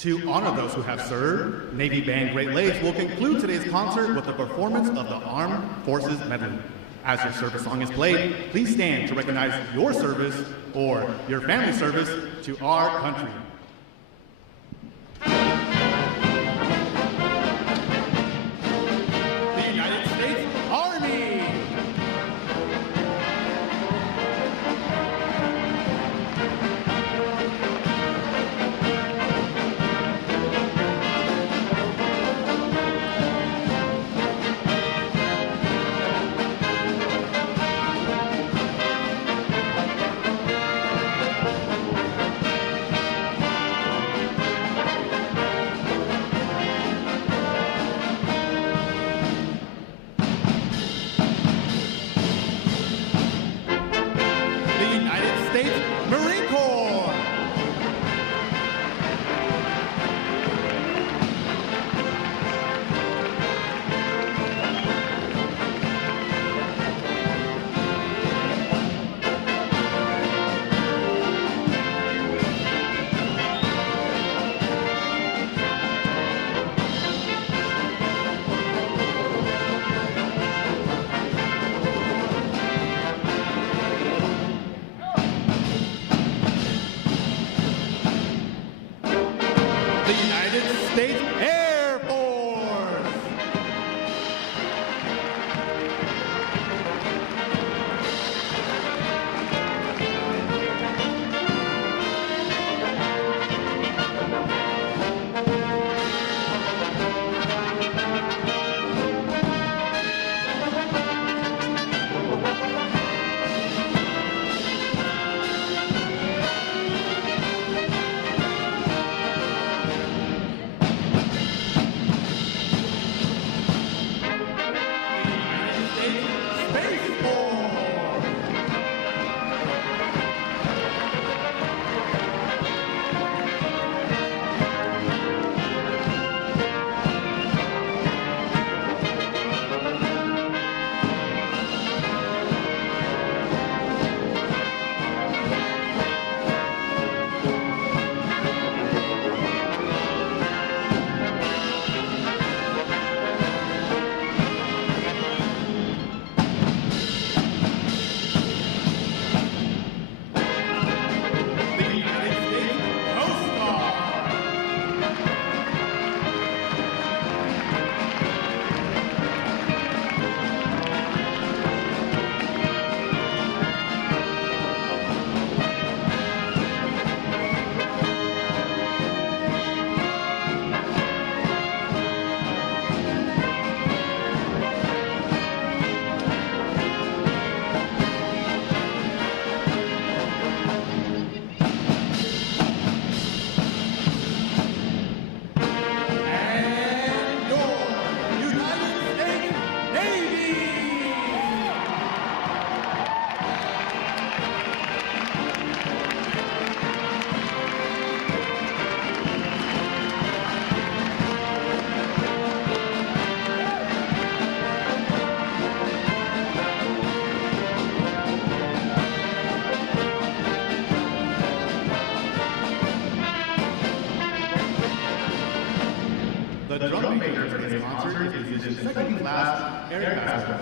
To honor those who have served, Navy Band Great Lakes will conclude today's concert with the performance of the Armed Forces Medley. As your service song is played, please stand to recognize your service or your family service to our country. The United States Army! Marine Corps! The United States Air Force! The drum major for today's concert is musician second class Eric Castro.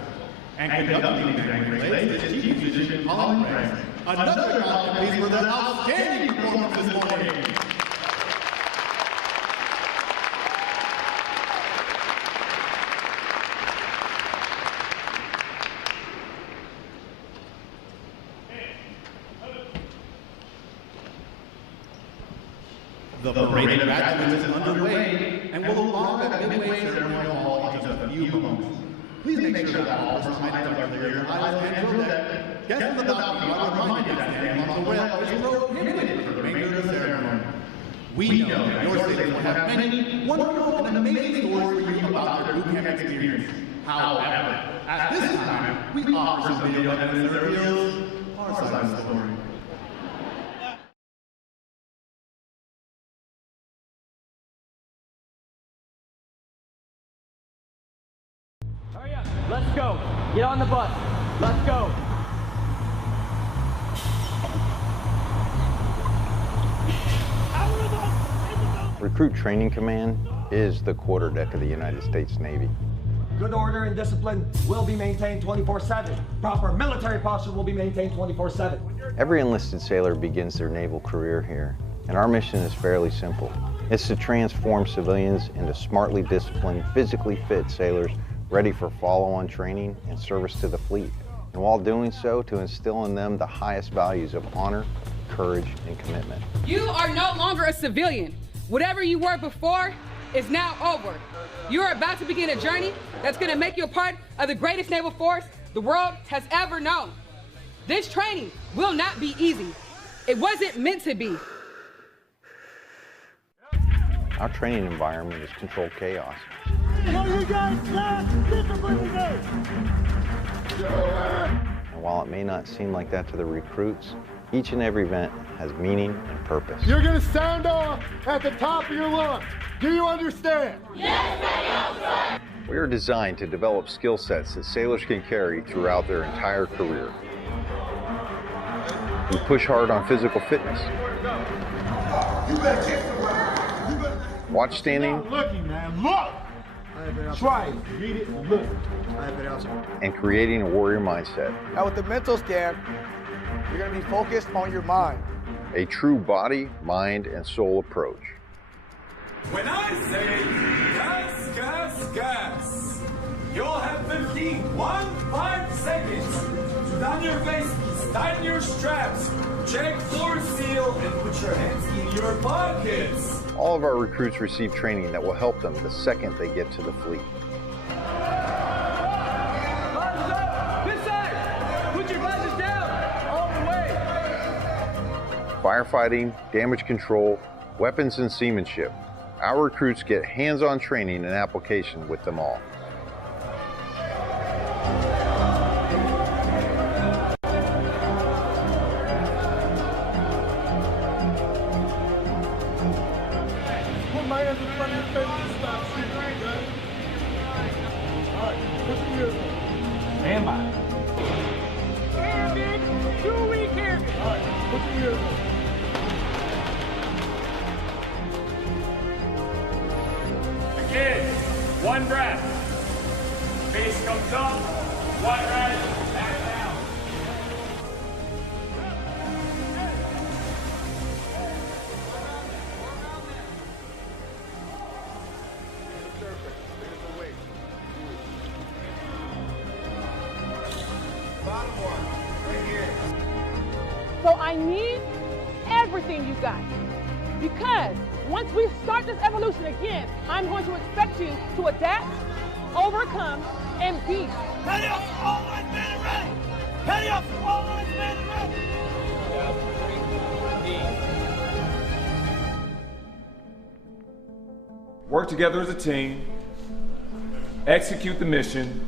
And conducting the Band Great Lakes is chief musician Colin Price. Another round of applause for their outstanding performance this morning. The parade of graduates is underway and will arrive at Midway Ceremonial Hall in just a few moments. Please make sure that all personal items are clear your eyes and ensure that guests on the balcony are reminded that standing on the rail is prohibited for the remainder of the ceremony. We know that your city will have many wonderful and amazing stories for you about their boot camp experience. However, at this time, we offer some video evidence that reveals our side of the story. Hurry up, let's go. Get on the bus. Let's go. Recruit Training Command is the quarterdeck of the United States Navy. Good order and discipline will be maintained 24/7. Proper military posture will be maintained 24/7. Every enlisted sailor begins their naval career here, and our mission is fairly simple. It's to transform civilians into smartly disciplined, physically fit sailors ready for follow-on training and service to the fleet. And while doing so, to instill in them the highest values of honor, courage, and commitment. You are no longer a civilian. Whatever you were before is now over. You are about to begin a journey that's going to make you a part of the greatest naval force the world has ever known. This training will not be easy. It wasn't meant to be. Our training environment is controlled chaos. And while it may not seem like that to the recruits, each and every event has meaning and purpose. You're going to sound off at the top of your lungs. Do you understand? Yes, I do, sir. We are designed to develop skill sets that sailors can carry throughout their entire career. We push hard on physical fitness. Watch standing. Stop looking, man. Look! Try it. Read it and look. And creating a warrior mindset. Now with the mental scan, you're going to be focused on your mind. A true body, mind, and soul approach. When I say gas, gas, gas, you'll have 15 seconds to down your face, tighten your straps, check floor seal, and put your hands in your pockets. All of our recruits receive training that will help them the second they get to the fleet. This side! Put your glasses down! All the way! Firefighting, damage control, weapons and seamanship. Our recruits get hands-on training and application with them all. Put my hands in front of your face and stop shooting. Okay? All right, put your ears on. Stand by. Airman, 2-week airman. All right, put your ears on. Again, one breath. Face comes up, one rise, back down. Bottom one, right here. So I need everything you got. Because once we start this evolution again, I'm going to expect you to adapt, overcome, and be. Ready up, all lines man and ready. Ready up, all lines man and ready. Work together as a team, execute the mission,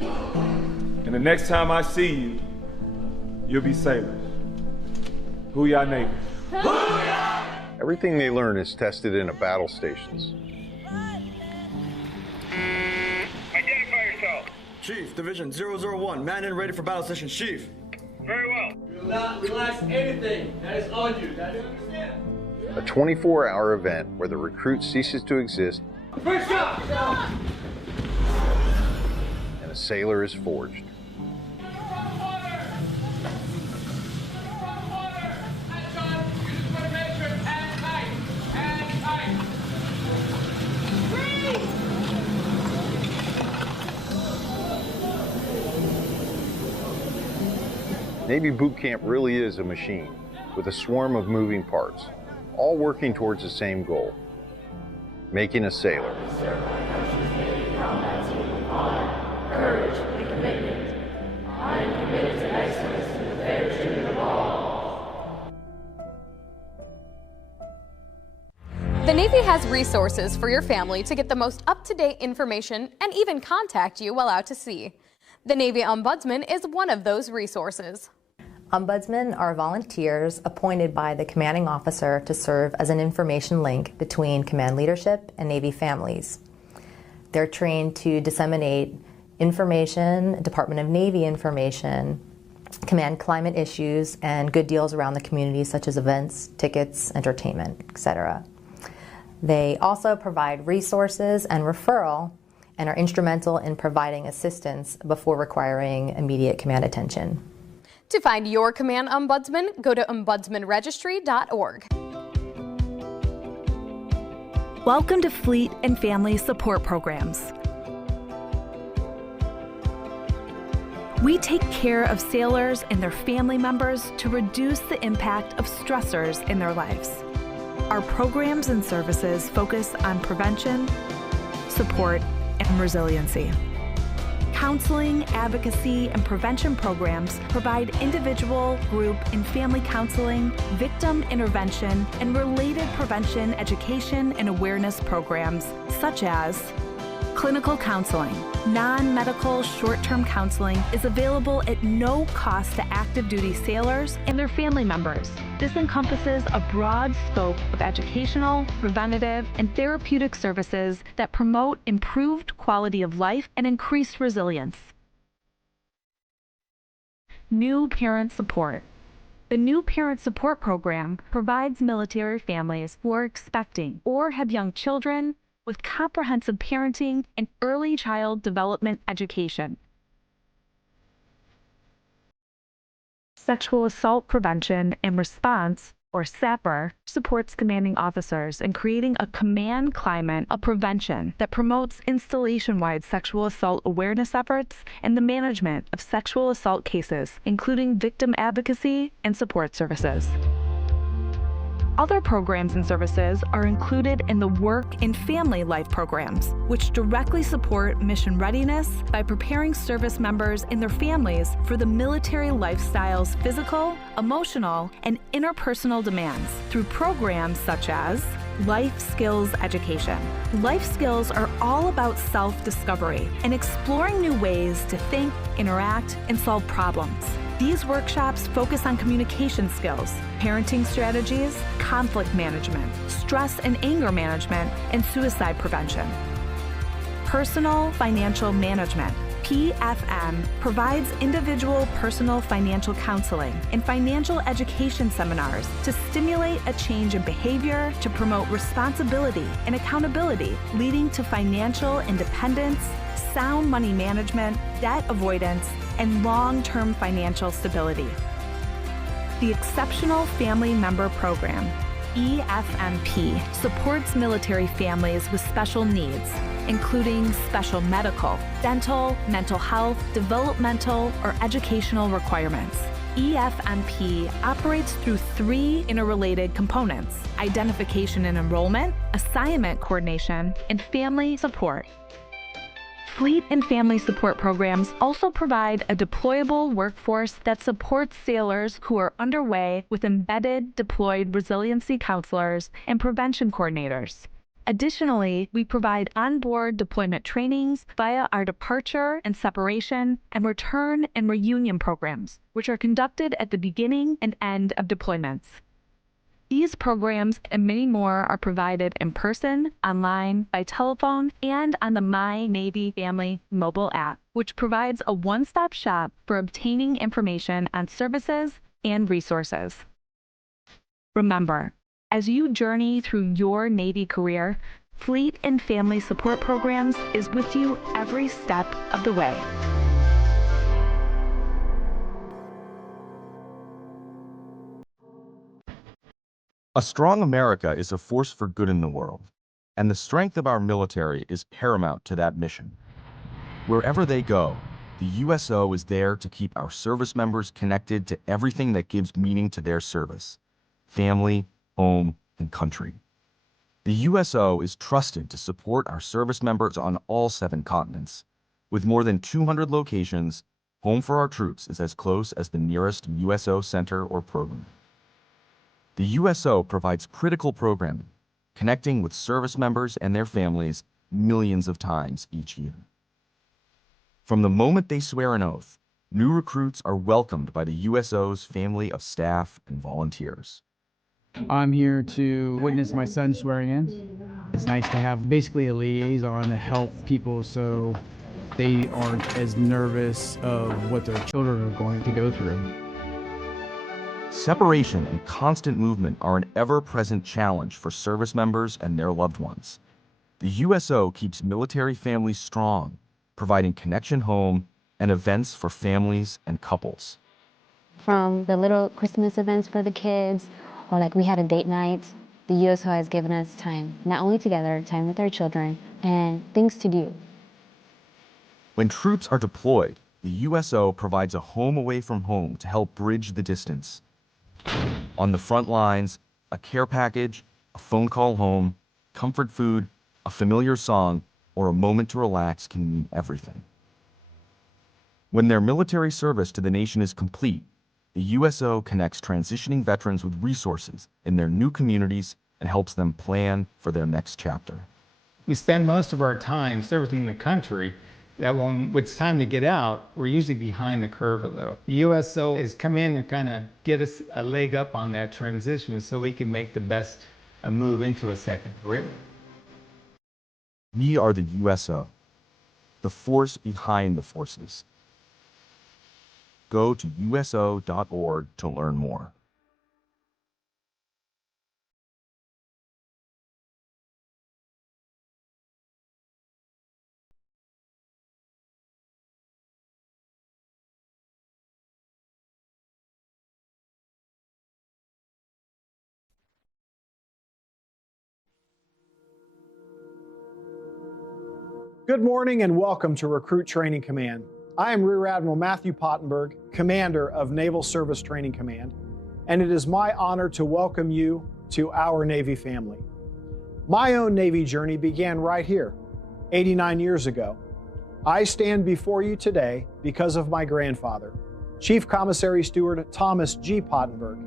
and the next time I see you, you'll be sailors. Who y'all neighbors? Everything they learn is tested in a battle stations. Identify yourself. Chief, Division 001, man and ready for battle session. Chief. Very well. Do not relax anything that is on you. Now, do you understand? A 24-hour event where the recruit ceases to exist First shot! and a sailor is forged. Navy Boot Camp really is a machine with a swarm of moving parts, all working towards the same goal, making a sailor. Courage and commitment. I am committed to excellence in the fair treatment of all. The Navy has resources for your family to get the most up-to-date information and even contact you while out to sea. The Navy Ombudsman is one of those resources. Ombudsmen are volunteers appointed by the commanding officer to serve as an information link between command leadership and Navy families. They're trained to disseminate information, Department of Navy information, command climate issues, and good deals around the community such as events, tickets, entertainment, etc. They also provide resources and referral and are instrumental in providing assistance before requiring immediate command attention. To find your command ombudsman, go to ombudsmanregistry.org. Welcome to Fleet and Family Support Programs. We take care of sailors and their family members to reduce the impact of stressors in their lives. Our programs and services focus on prevention, support, and resiliency. Counseling, advocacy, and prevention programs provide individual, group, and family counseling, victim intervention, and related prevention, education, and awareness programs such as clinical counseling. Non-medical short-term counseling is available at no cost to active duty sailors and their family members. This encompasses a broad scope of educational, preventative, and therapeutic services that promote improved quality of life and increased resilience. New Parent Support. The New Parent Support Program provides military families who are expecting or have young children with comprehensive parenting and early child development education. Sexual Assault Prevention and Response, or SAPR, supports commanding officers in creating a command climate of prevention that promotes installation-wide sexual assault awareness efforts and the management of sexual assault cases, including victim advocacy and support services. Other programs and services are included in the Work and Family Life programs, which directly support mission readiness by preparing service members and their families for the military lifestyle's physical, emotional, and interpersonal demands through programs such as Life Skills Education. Life skills are all about self-discovery and exploring new ways to think, interact, and solve problems. These workshops focus on communication skills, parenting strategies, conflict management, stress and anger management, and suicide prevention. Personal Financial Management, PFM, provides individual personal financial counseling and financial education seminars to stimulate a change in behavior to promote responsibility and accountability, leading to financial independence, sound money management, debt avoidance, and long-term financial stability. The Exceptional Family Member Program, EFMP, supports military families with special needs, including special medical, dental, mental health, developmental, or educational requirements. EFMP operates through 3 interrelated components: identification and enrollment, assignment coordination, and family support. Fleet and family support programs also provide a deployable workforce that supports sailors who are underway with embedded deployed resiliency counselors and prevention coordinators. Additionally, we provide onboard deployment trainings via our departure and separation and return and reunion programs, which are conducted at the beginning and end of deployments. These programs and many more are provided in person, online, by telephone, and on the My Navy Family mobile app, which provides a one-stop shop for obtaining information on services and resources. Remember, as you journey through your Navy career, Fleet and Family Support Programs is with you every step of the way. A strong America is a force for good in the world, and the strength of our military is paramount to that mission. Wherever they go, the USO is there to keep our service members connected to everything that gives meaning to their service: family, home, and country. The USO is trusted to support our service members on all 7 continents. With more than 200 locations, Home for Our Troops is as close as the nearest USO center or program. The USO provides critical programming, connecting with service members and their families millions of times each year. From the moment they swear an oath, new recruits are welcomed by the USO's family of staff and volunteers. I'm here to witness my son swearing in. It's nice to have basically a liaison to help people so they aren't as nervous of what their children are going to go through. Separation and constant movement are an ever-present challenge for service members and their loved ones. The USO keeps military families strong, providing connection home and events for families and couples. From the little Christmas events for the kids, or like we had a date night, the USO has given us time, not only together, time with our children, and things to do. When troops are deployed, the USO provides a home away from home to help bridge the distance. On the front lines, a care package, a phone call home, comfort food, a familiar song, or a moment to relax can mean everything. When their military service to the nation is complete, the USO connects transitioning veterans with resources in their new communities and helps them plan for their next chapter. We spend most of our time servicing the country, that when it's time to get out, we're usually behind the curve a little. The USO has come in and kind of get us a leg up on that transition so we can make the best move into a second career. We are the USO, the force behind the forces. Go to uso.org to learn more. Good morning and welcome to Recruit Training Command. I am Rear Admiral Matthew Pottenberg, Commander of Naval Service Training Command, and it is my honor to welcome you to our Navy family. My own Navy journey began right here, 89 years ago. I stand before you today because of my grandfather, Chief Commissary Steward Thomas G. Pottenberg.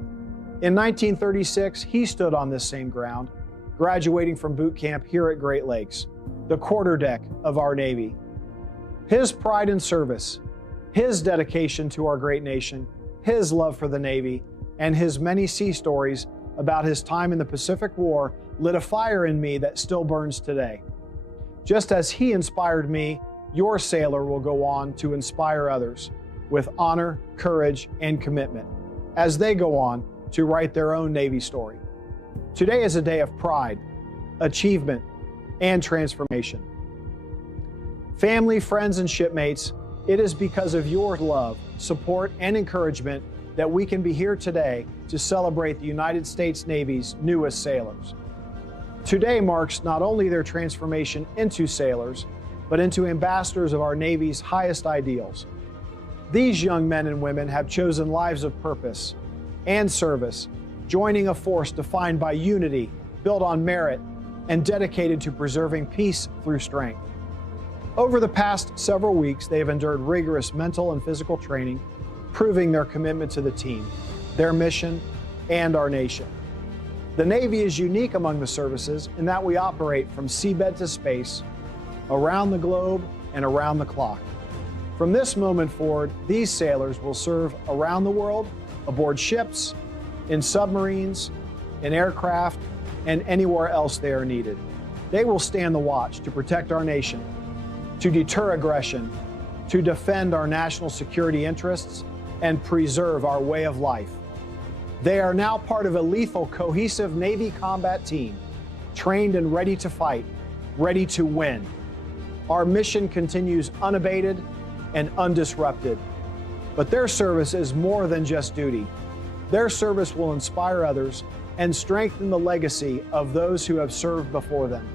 In 1936, he stood on this same ground, graduating from boot camp here at Great Lakes, the quarterdeck of our Navy. His pride in service, his dedication to our great nation, his love for the Navy, and his many sea stories about his time in the Pacific War lit a fire in me that still burns today. Just as he inspired me, your sailor will go on to inspire others with honor, courage, and commitment as they go on to write their own Navy story. Today is a day of pride, achievement, and transformation. Family, friends, and shipmates, it is because of your love, support, and encouragement that we can be here today to celebrate the United States Navy's newest sailors. Today marks not only their transformation into sailors, but into ambassadors of our Navy's highest ideals. These young men and women have chosen lives of purpose and service, joining a force defined by unity, built on merit, and dedicated to preserving peace through strength. Over the past several weeks, they have endured rigorous mental and physical training, proving their commitment to the team, their mission, and our nation. The Navy is unique among the services in that we operate from seabed to space, around the globe, and around the clock. From this moment forward, these sailors will serve around the world, aboard ships, in submarines, in aircraft, and anywhere else they are needed. They will stand the watch to protect our nation, to deter aggression, to defend our national security interests, and preserve our way of life. They are now part of a lethal, cohesive Navy combat team, trained and ready to fight, ready to win. Our mission continues unabated and undisrupted. But their service is more than just duty. Their service will inspire others and strengthen the legacy of those who have served before them.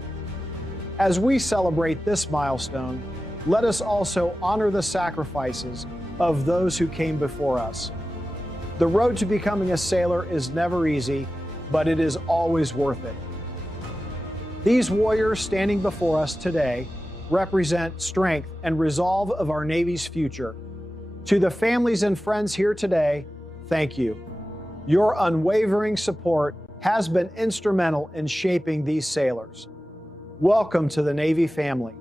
As we celebrate this milestone, let us also honor the sacrifices of those who came before us. The road to becoming a sailor is never easy, but it is always worth it. These warriors standing before us today represent strength and resolve of our Navy's future. To the families and friends here today, thank you. Your unwavering support has been instrumental in shaping these sailors. Welcome to the Navy family.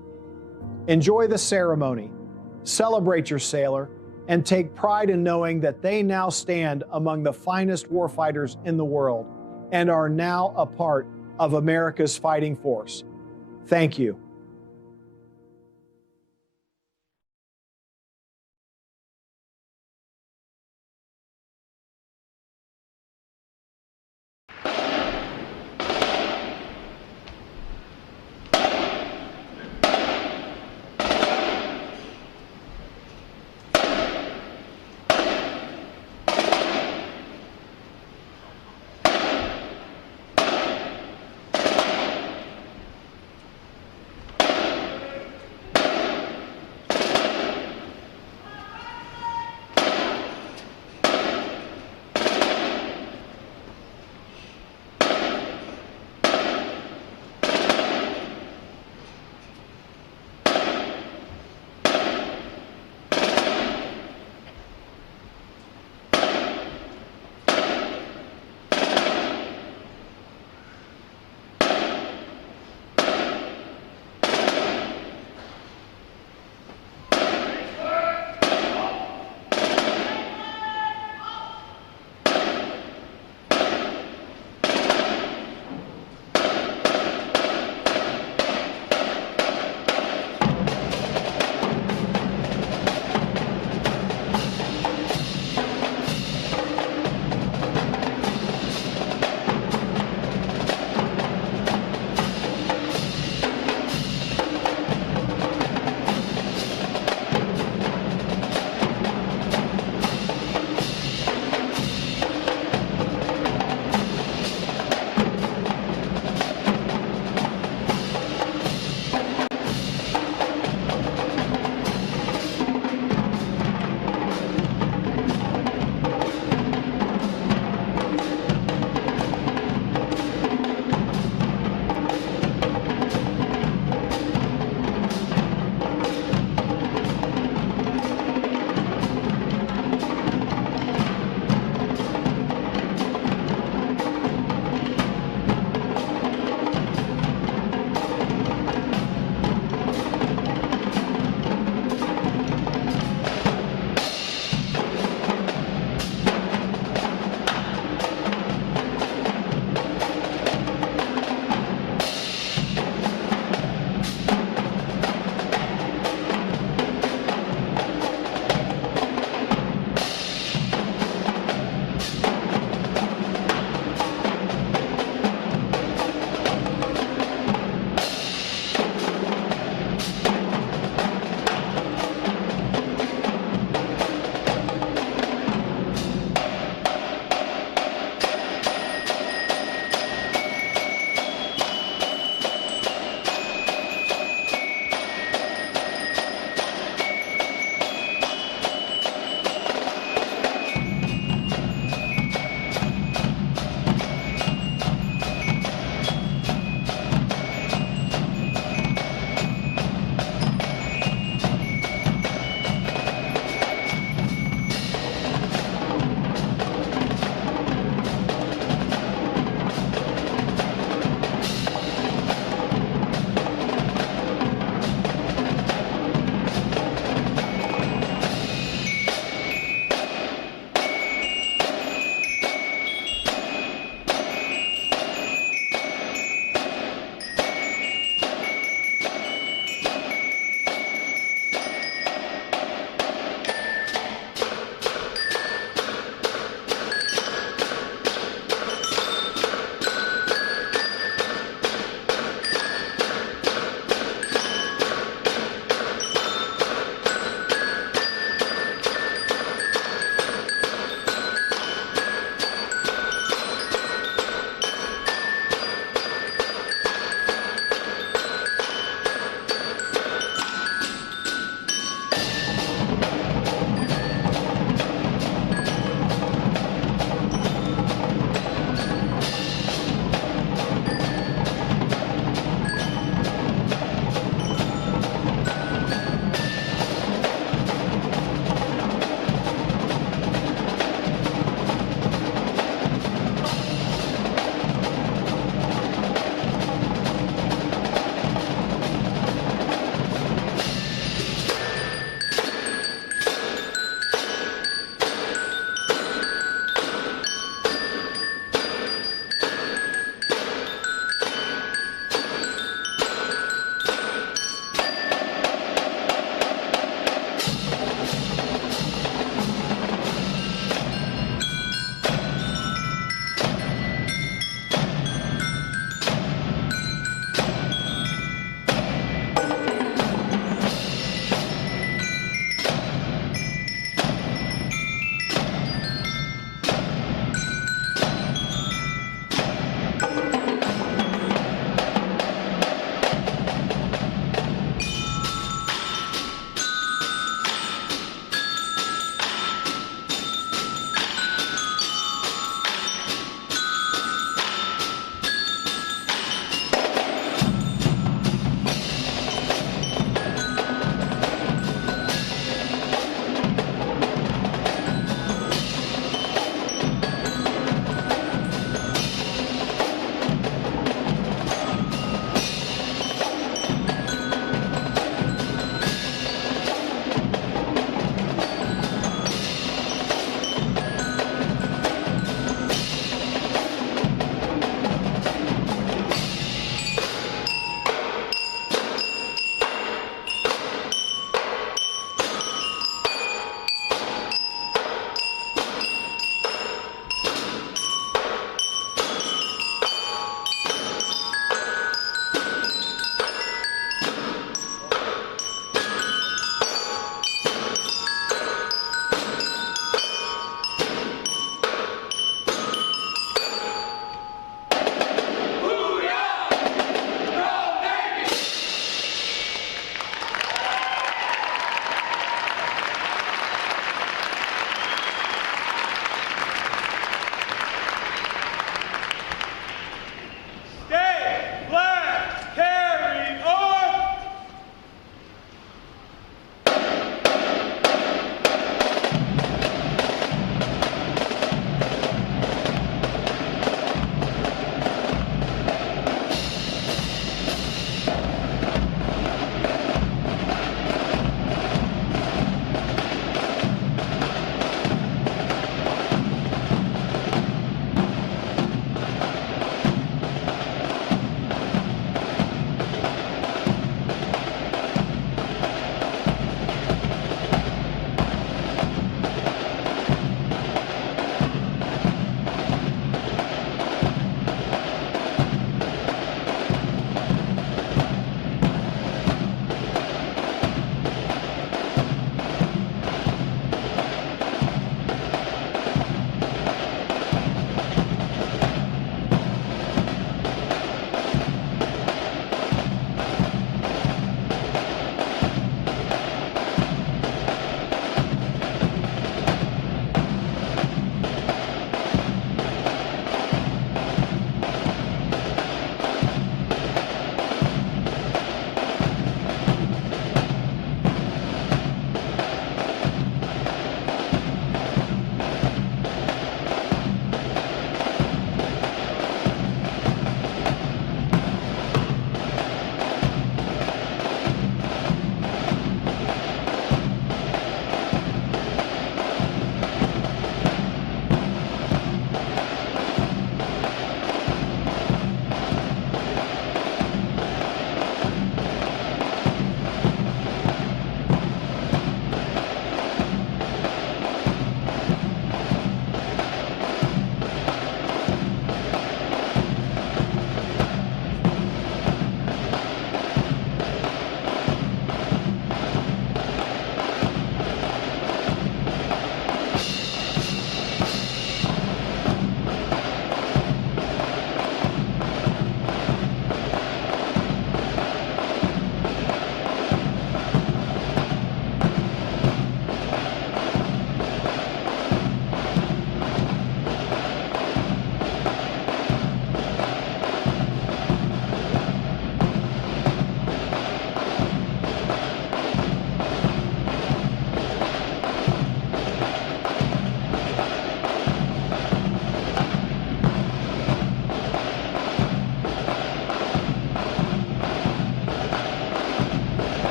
Enjoy the ceremony, celebrate your sailor, and take pride in knowing that they now stand among the finest warfighters in the world and are now a part of America's fighting force. Thank you.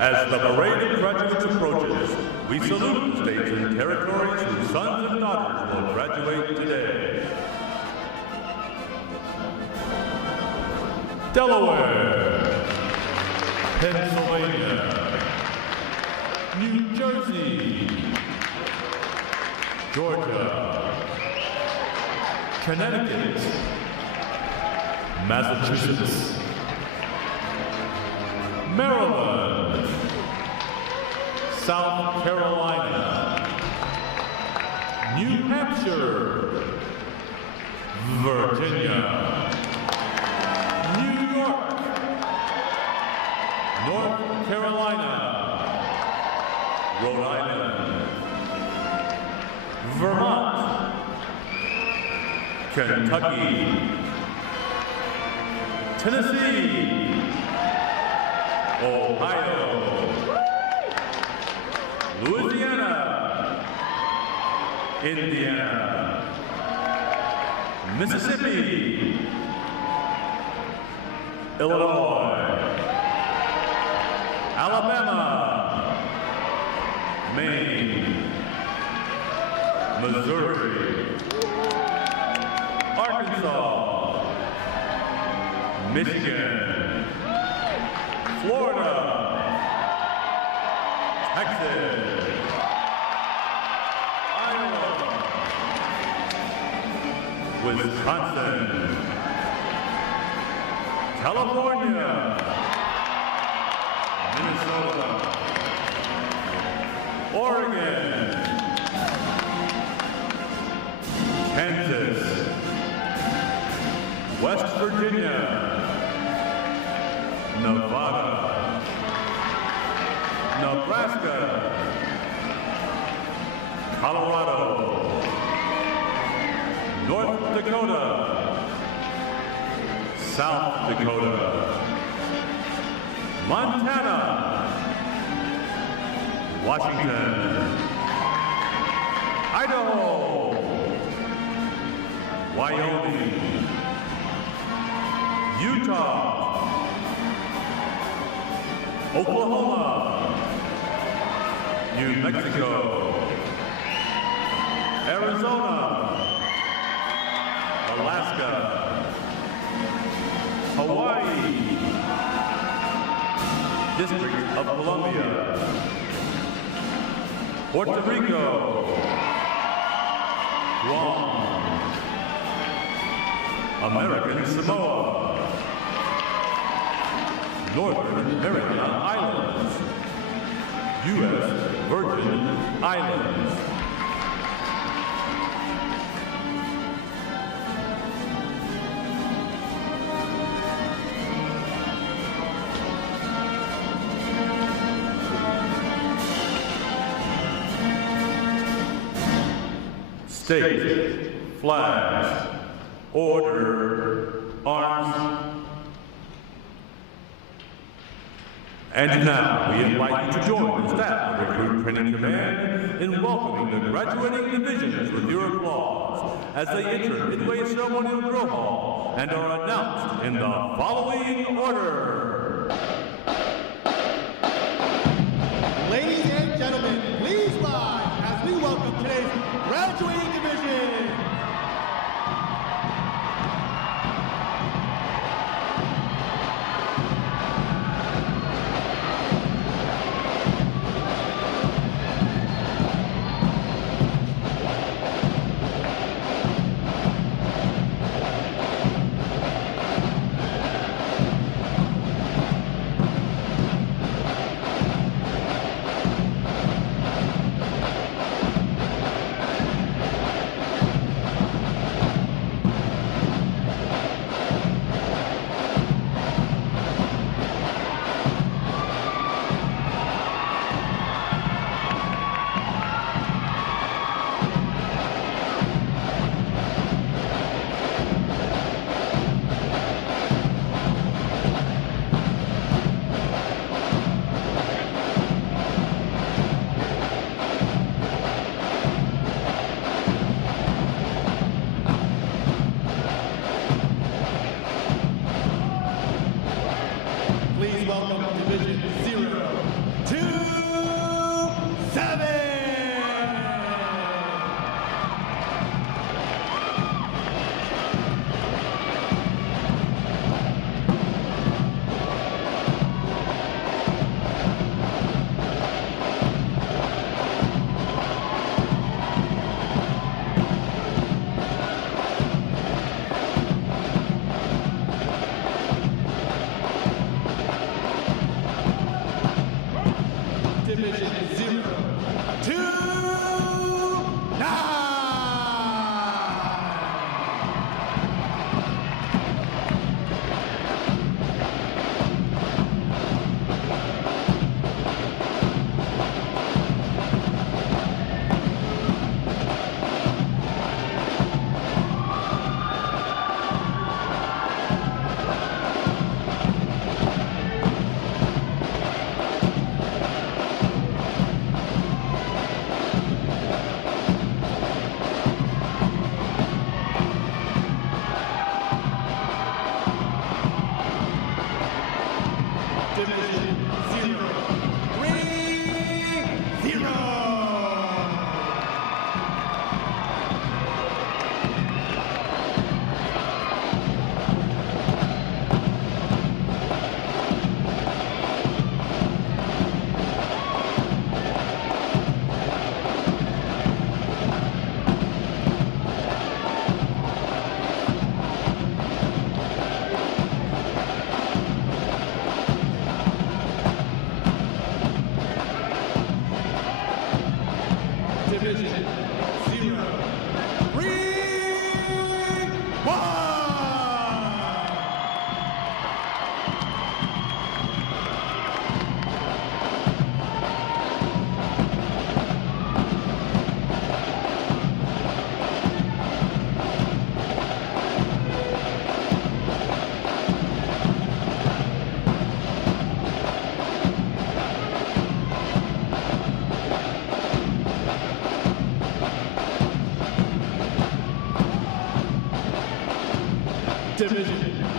As the parade of graduates approaches, we salute the states and territories whose sons and daughters will graduate today. Delaware, Pennsylvania, New Jersey, Georgia, Connecticut, Massachusetts, Maryland, South Carolina, New Hampshire, Virginia, New York, North Carolina, Rhode Island, Vermont, Kentucky, Tennessee, Ohio, Louisiana, Indiana, Mississippi, Illinois, Alabama, Maine, Missouri, Arkansas, Michigan, Florida, Texas, Iowa, Wisconsin, California, Minnesota, Oregon, Kansas, West Virginia, Nevada, Nebraska, Colorado, North Dakota, South Dakota, Montana, Washington, Idaho, Wyoming, Utah, Oklahoma, New Mexico, Arizona, Alaska, Hawaii, District of Columbia, Puerto Rico, Guam, American Samoa, Northern Mariana Islands, U.S. Virgin Islands. State, flags, order, arms. And now we invite you to join the staff of Recruit Training Command in welcoming the graduating divisions with your applause as they enter Midway Ceremonial Drill Hall and are announced in the following order. Ladies and gentlemen, please rise as we welcome today's graduating division. Division 029. Division 3-6.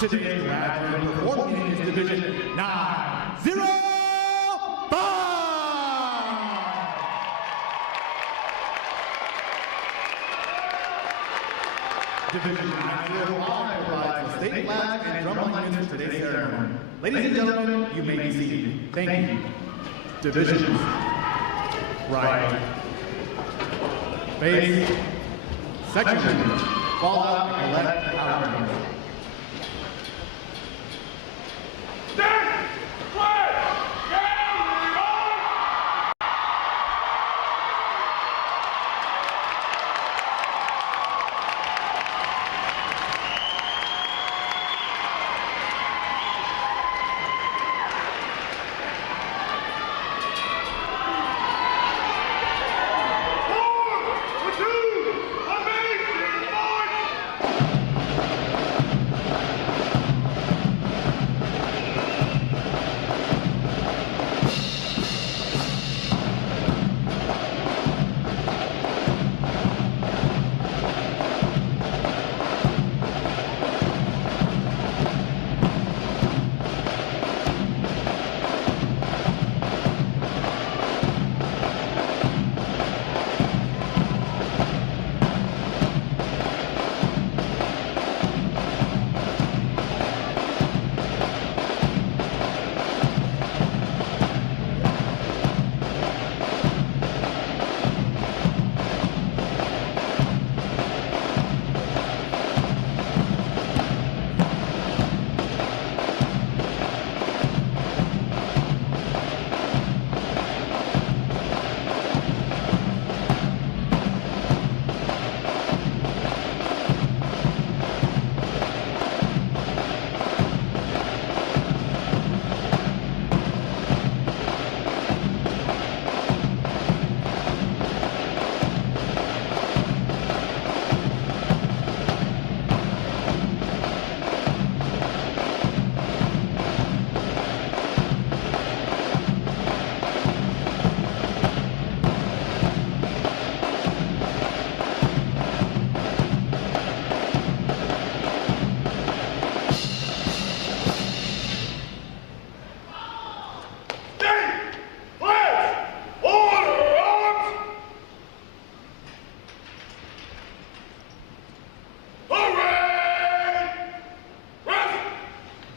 Today's graduate performing is Division 905. Division 905 provides the state flags and drum alignments for today's ceremony. Ladies and gentlemen, you may be seated. Thank you. Divisions. Right. Face. Section. Fall out and collect outcomes.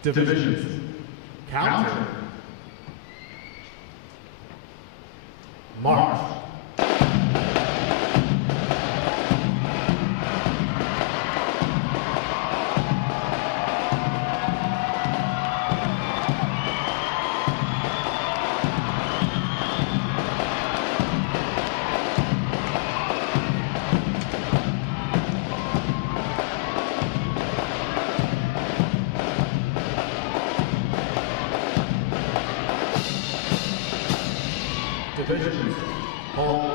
Divisions. Counter. March. Divisions. Hold.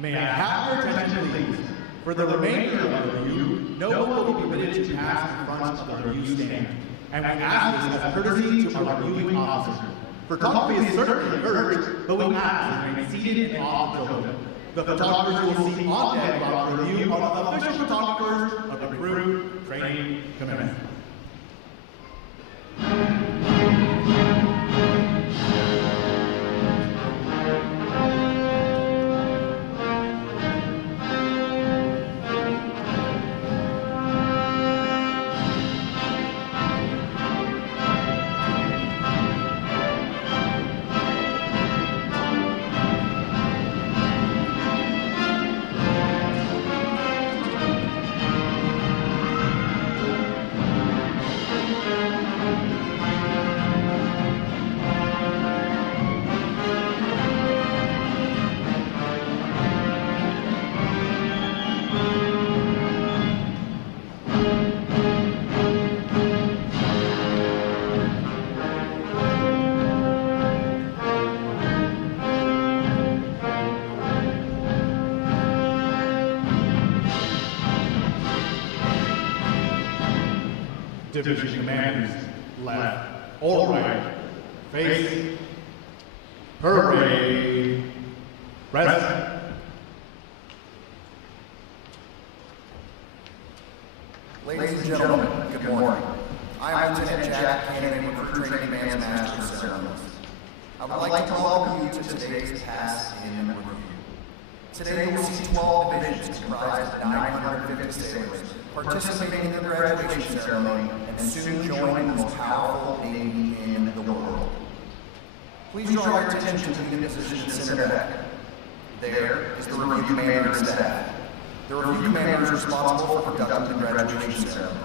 May I have your attention, please? For the remainder of the review, no one will be permitted to pass in front of the review stand. And we ask this as a courtesy to our reviewing officer. Photography is certainly encouraged, but we ask to remain seated and off the podium. The photographers you will see on deck throughout the review are the official photographers of the Recruit Training Command. division commanders left or right, face, parade, rest. Ladies and gentlemen, good morning. I am Lieutenant Jack Cannon, Recruit Training Command's Master of Ceremonies. I would like to welcome you to today's Pass in Review. Today we will see 12 divisions comprised of 950 sailors participating in the graduation ceremony and soon join the most powerful Navy in the world. Please draw your attention to the position center deck. There is the review commander and staff. The review commander is responsible for conducting the graduation ceremony.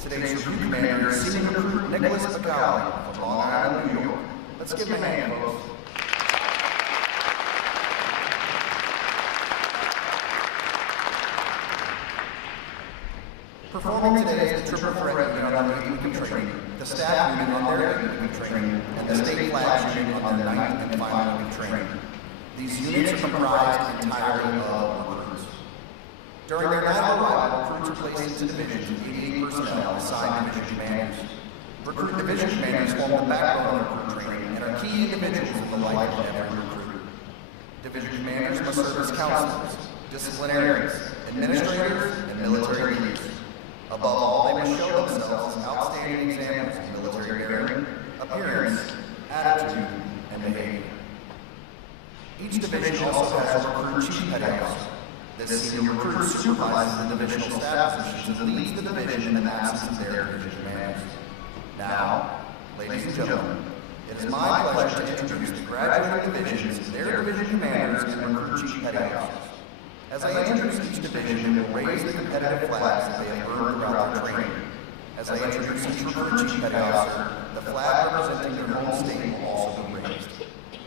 Today's review commander is Senior Recruit Nicholas Pagali from Long Island, New York. Let's give him a hand, folks. Performing today is the Triple Threat Unit on the 8th Week of Training, the Staff Unit on their 8th Week of Training, and the State Flags Unit on their 9th and final week of training. These units are comprised entirely of recruits. During their naval arrival, recruits are placed into divisions of 88 personnel assigned division commanders. Recruit division commanders form the backbone of recruit training and are key individuals in the life of every recruit. Division commanders must serve as counselors, disciplinarians, administrators, and military leaders. Above all, they must show themselves as outstanding examples of military bearing, appearance, attitude, and behavior. Each division also has a recruit chief petty officer. This senior recruit supervises the divisional staff positions and leads the division in the absence of their division commanders. Now, ladies and gentlemen, it is my pleasure to introduce the graduating divisions, their division commanders, and recruit chief petty officers. As I introduce each division, we will raise the competitive flags that they have earned throughout their training. As I introduce each recruit chief petty officer, the flag representing their home state will also be raised.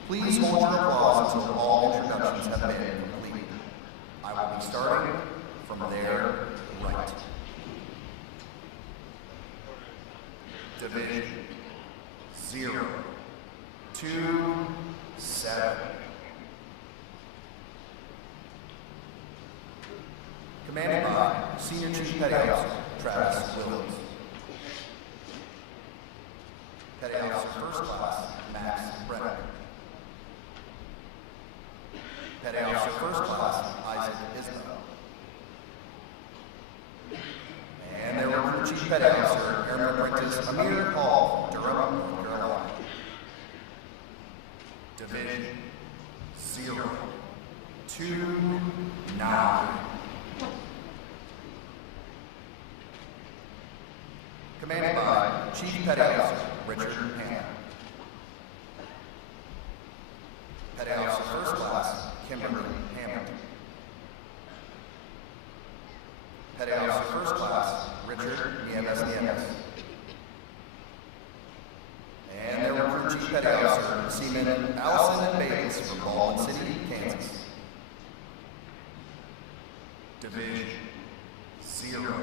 Please hold your applause until all introductions have been completed. I will be starting from their right. Division 027. Commanded by Senior Chief Petty Officer Travis Williams. Petty Officer First Class Max Brennan. Petty Officer First Class Isaac Isbell. And their recruit Chief Petty Officer Airman Apprentice Amir Hall from Durham, North Carolina. Division 029. Commanded by Chief Petty Officer Richard Hammond. Petty Officer First Class Kimberly Hammond. Petty Officer First Class Richard Nieves. And their recruit Chief Petty Officer Seaman Allison Bates from Baldwin City, Kansas. Division 030.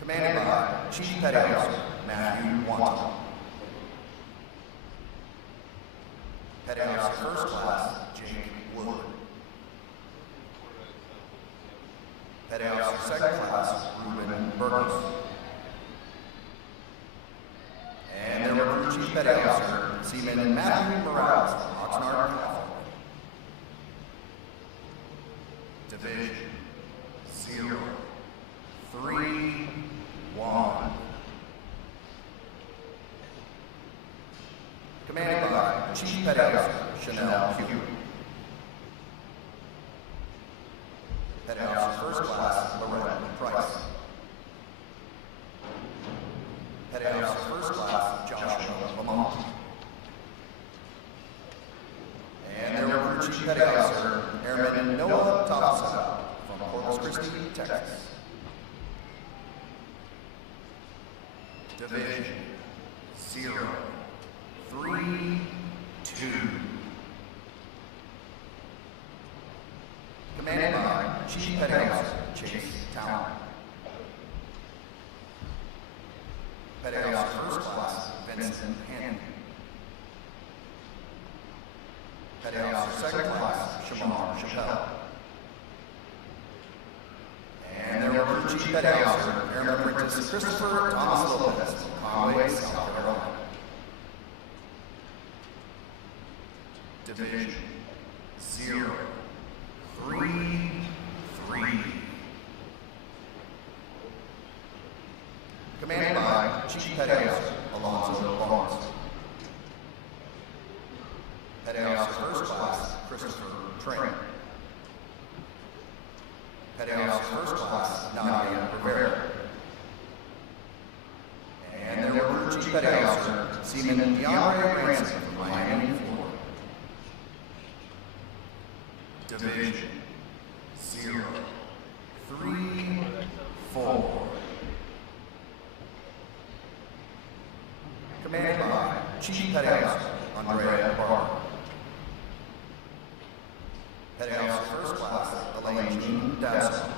Commanded by Chief Petty Officer Matthew Wanton. Petty Officer First Class Jake Wood. Petty Officer Second Class Ruben Burgos. And their recruit Chief Petty Officer Seaman Matthew Morales from Oxnard, California. Division 031. Commanded by Chief Petty Officer Chanel Hewitt. Petty Officer First Class Loretta Price. Petty Officer First Class Joshua Lamont. And their recruit Chief Petty Officer Airman Noah Thompson from Corpus Christi, Texas. Division 032. Commanded by Chief Petty Officer Chase Town. Petty Officer First Class Vincent Hannon. Petty Officer Second Class Shamar Chappelle. And there were Chief Petty Officer, Airman Apprentice Christopher Thomas Lopez from Conway, South Carolina. Division 033. Commanded by Chief Petty Officer Alonzo Barnes. Petty Officer First Class Christopher Train. Petty Officer First Class Nadia Rivera. And there were Chief Petty Officer Seaman DeAndre Ransom from Miami, Florida. Division 034. Commanded by Chief Petty Officer Andrea Barr. Petty Officer First Class Elaine Jean Dadson.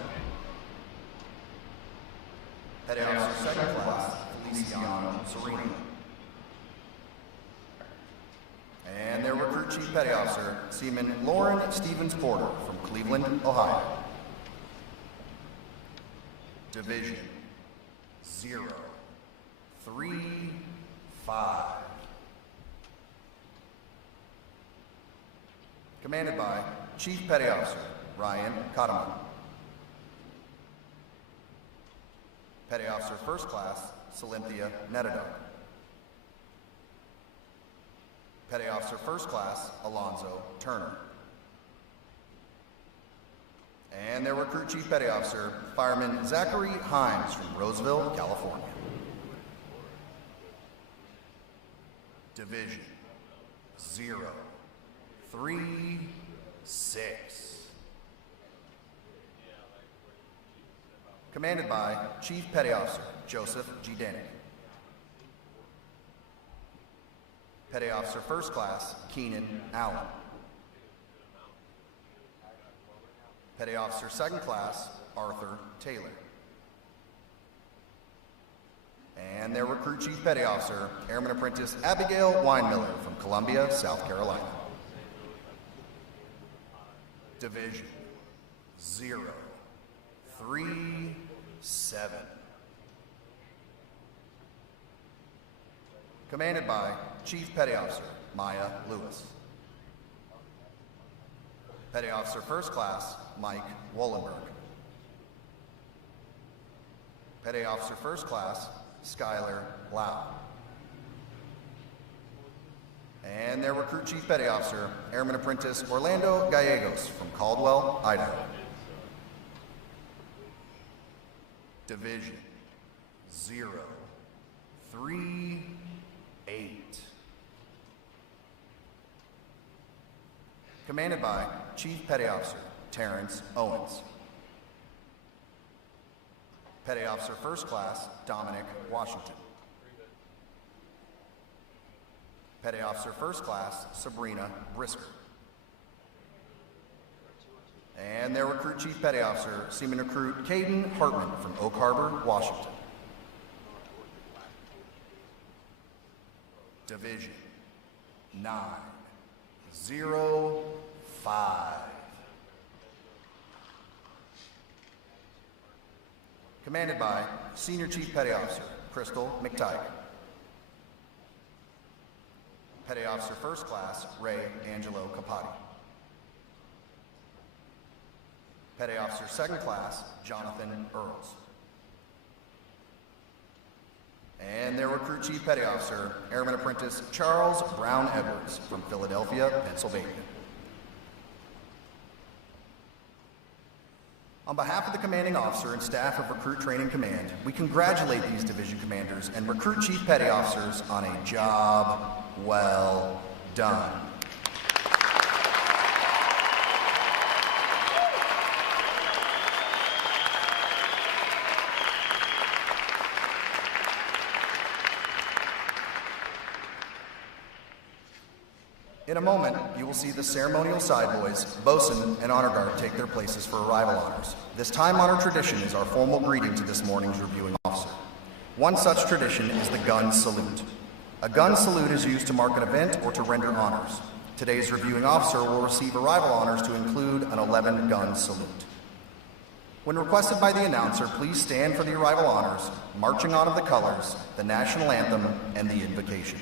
Petty Officer Second Class Feliciano Sereno. And their recruit Chief Petty Officer Seaman Lauren Stevens Porter from Cleveland, Ohio. Division 035. Commanded by Chief Petty Officer Ryan Cottaman. Petty Officer First Class Cynthia Netadog. Petty Officer First Class Alonzo Turner. And their recruit Chief Petty Officer Fireman Zachary Himes from Roseville, California. Division 036. Commanded by Chief Petty Officer Joseph G. Danek. Petty Officer First Class Keenan Allen. Petty Officer Second Class Arthur Taylor. And their recruit Chief Petty Officer Airman Apprentice Abigail Weinmiller from Columbia, South Carolina. Division 037. Commanded by Chief Petty Officer Maya Lewis. Petty Officer First Class Mike Wollenberg. Petty Officer First Class Skylar Lau. And their recruit Chief Petty Officer Airman Apprentice Orlando Gallegos from Caldwell, Idaho. Division 038. Commanded by Chief Petty Officer Terrence Owens. Petty Officer First Class Dominic Washington. Petty Officer First Class Sabrina Brisker. And their recruit Chief Petty Officer Seaman Recruit Caden Hartman from Oak Harbor, Washington. Division 905. Commanded by Senior Chief Petty Officer Crystal McTighe. Petty Officer First Class Ray Angelo Capati. Petty Officer Second Class Jonathan Earls. And their recruit Chief Petty Officer Airman Apprentice Charles Brown Edwards from Philadelphia, Pennsylvania. On behalf of the commanding officer and staff of Recruit Training Command, we congratulate these division commanders and recruit chief petty officers on a job well done. In a moment, you will see the ceremonial side boys, bosun, and honor guard take their places for arrival honors. This time-honored tradition is our formal greeting to this morning's reviewing officer. One such tradition is the gun salute. A gun salute is used to mark an event or to render honors. Today's reviewing officer will receive arrival honors to include an 11-gun salute. When requested by the announcer, please stand for the arrival honors, marching on of the colors, the national anthem, and the invocation.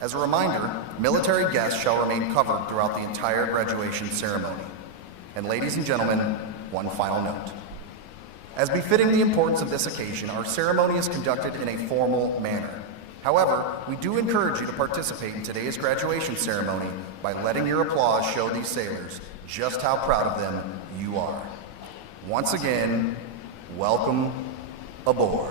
As a reminder, military guests shall remain covered throughout the entire graduation ceremony. And ladies and gentlemen, one final note. As befitting the importance of this occasion, our ceremony is conducted in a formal manner. However, we do encourage you to participate in today's graduation ceremony by letting your applause show these sailors just how proud of them you are. Once again, welcome aboard.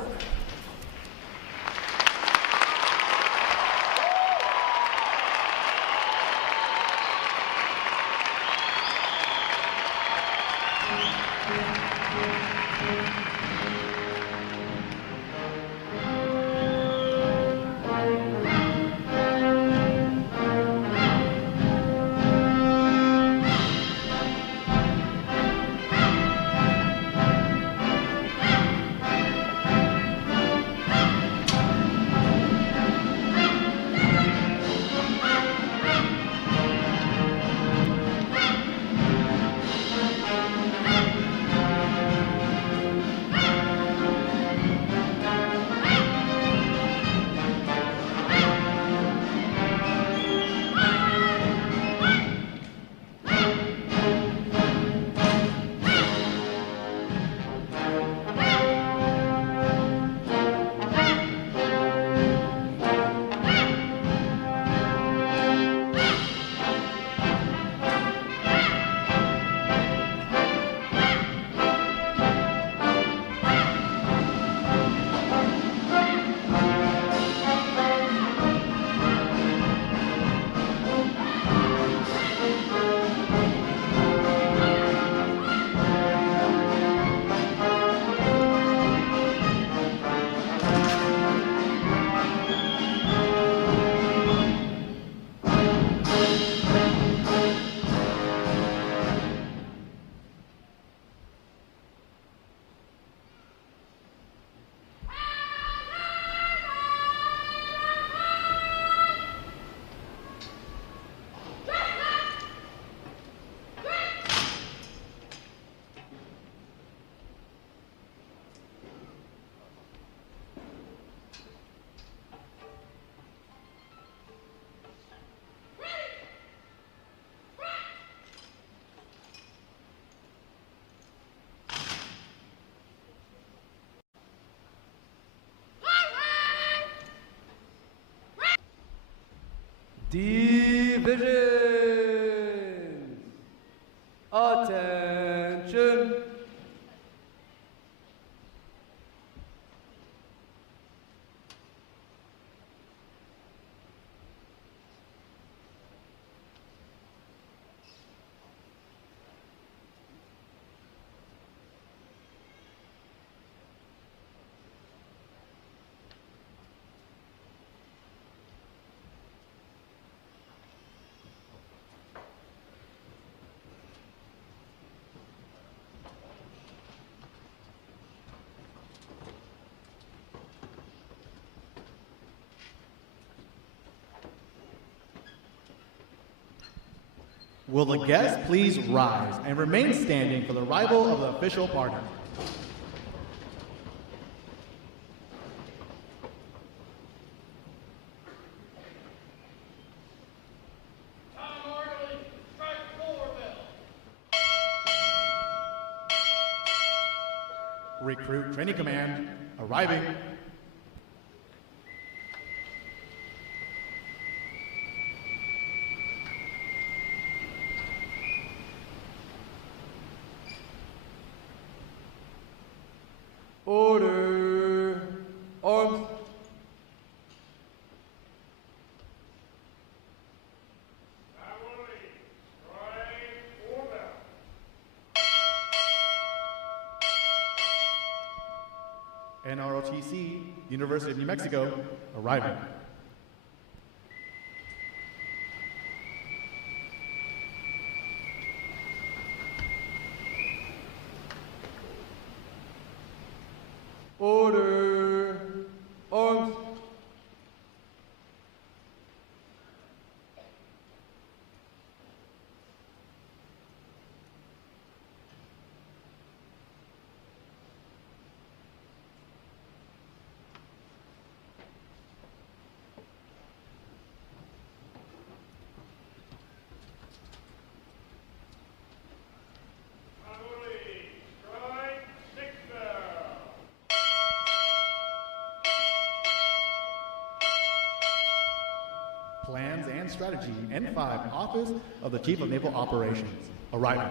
Divisions, attention. Will the guests please rise and remain standing for the arrival of the official partner? Recruit Training Command arriving. Order. Arms. RTC, University of New Mexico, arriving. Order. Arms. Strategy N5 Office of the Chief of Naval Operations. Arrival.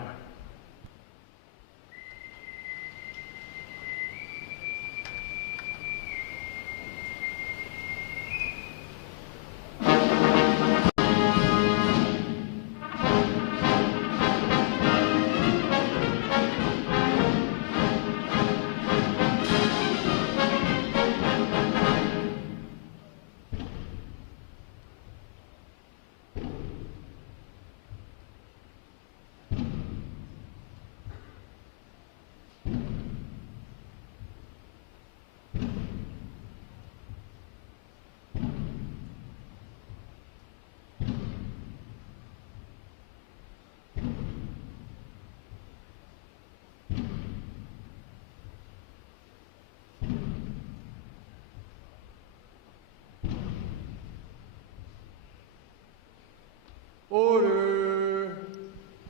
Order!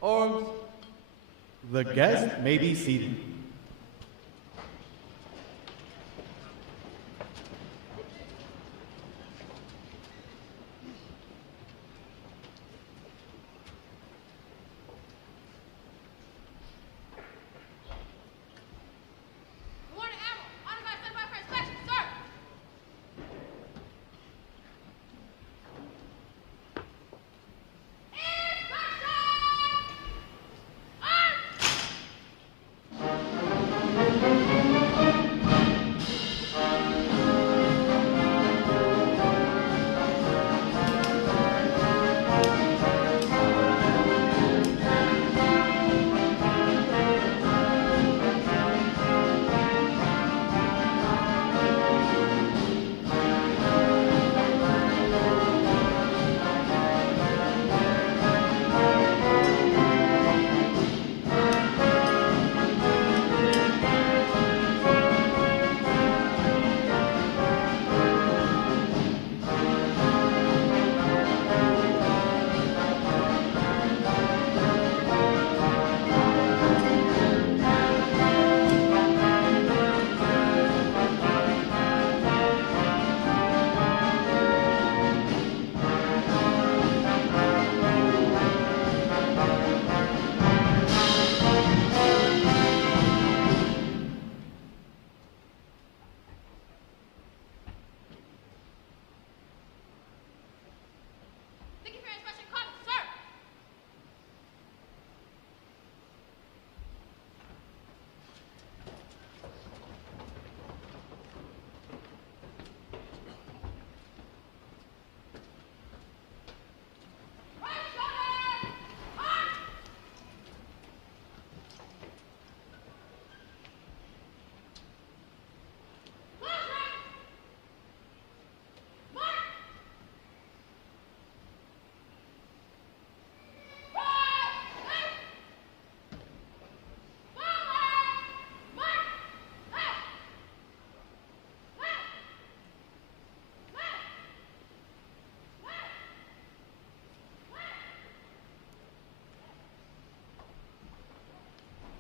Arms! The guest may be seated.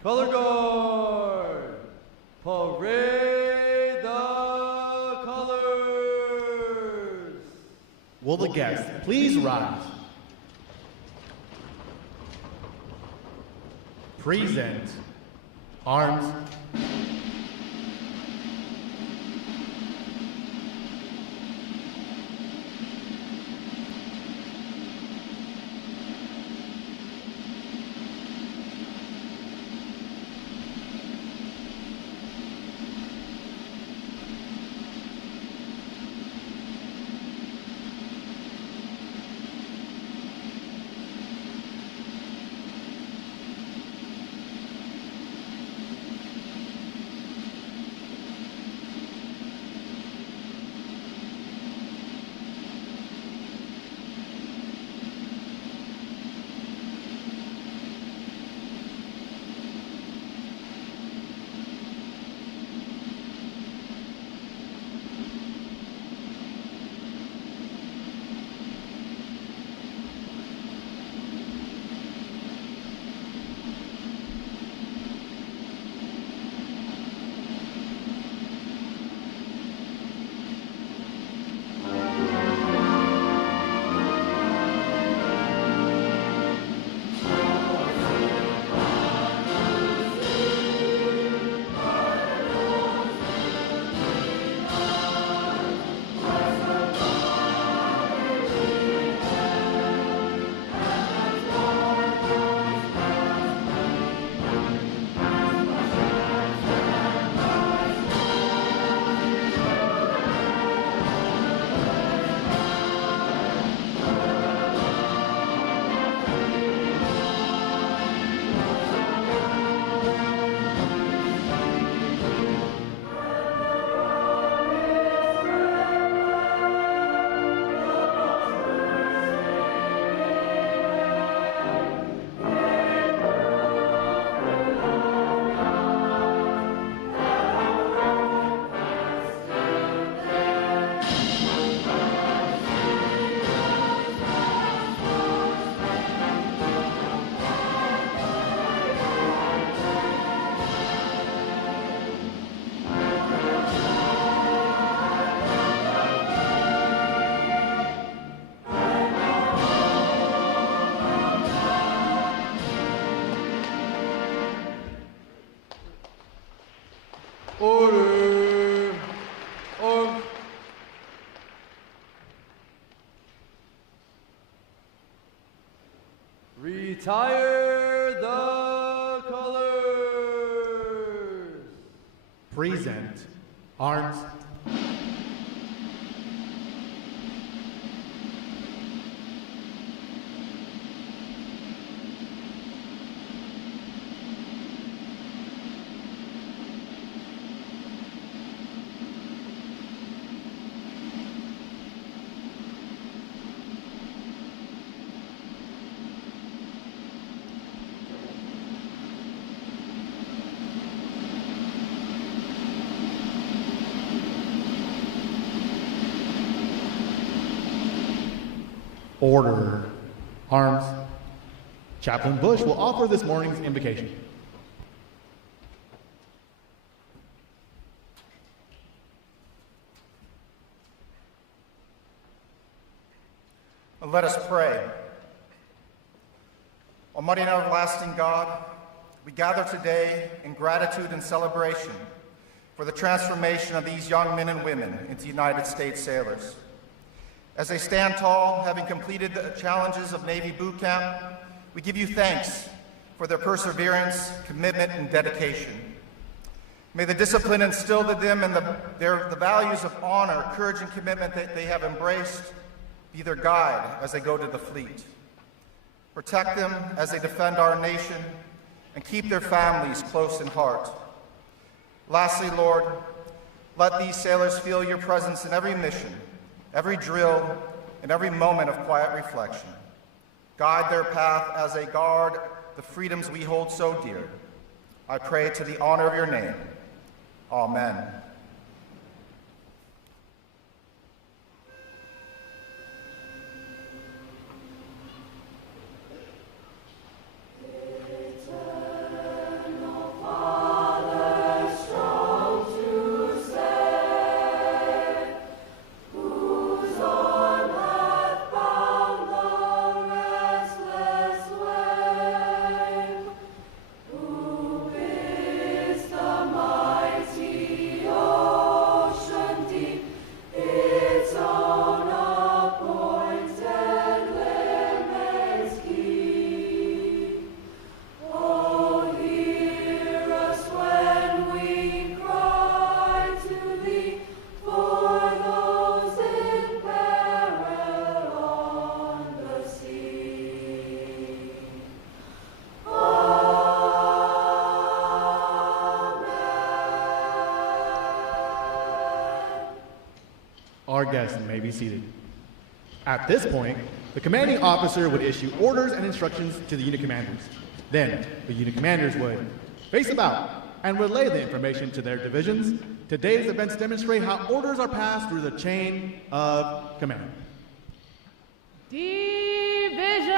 Color guard! Parade the colors! Will the guests please rise? Present. Arms. Order. Retire the colors. Present arms. Order. Arms. Chaplain Bush will offer this morning's invocation. Let us pray. Almighty and everlasting God, we gather today in gratitude and celebration for the transformation of these young men and women into United States sailors. As they stand tall, having completed the challenges of Navy boot camp, we give you thanks for their perseverance, commitment, and dedication. May the discipline instilled in them and the values of honor, courage, and commitment that they have embraced be their guide as they go to the fleet. Protect them as they defend our nation and keep their families close in heart. Lastly, Lord, let these sailors feel your presence in every mission, every drill, and every moment of quiet reflection. Guide their path as they guard the freedoms we hold so dear. I pray to the honor of your name. Amen. Our guests may be seated. At this point, the commanding officer would issue orders and instructions to the unit commanders. Then, the unit commanders would face about and relay the information to their divisions. Today's events demonstrate how orders are passed through the chain of command. Divisions!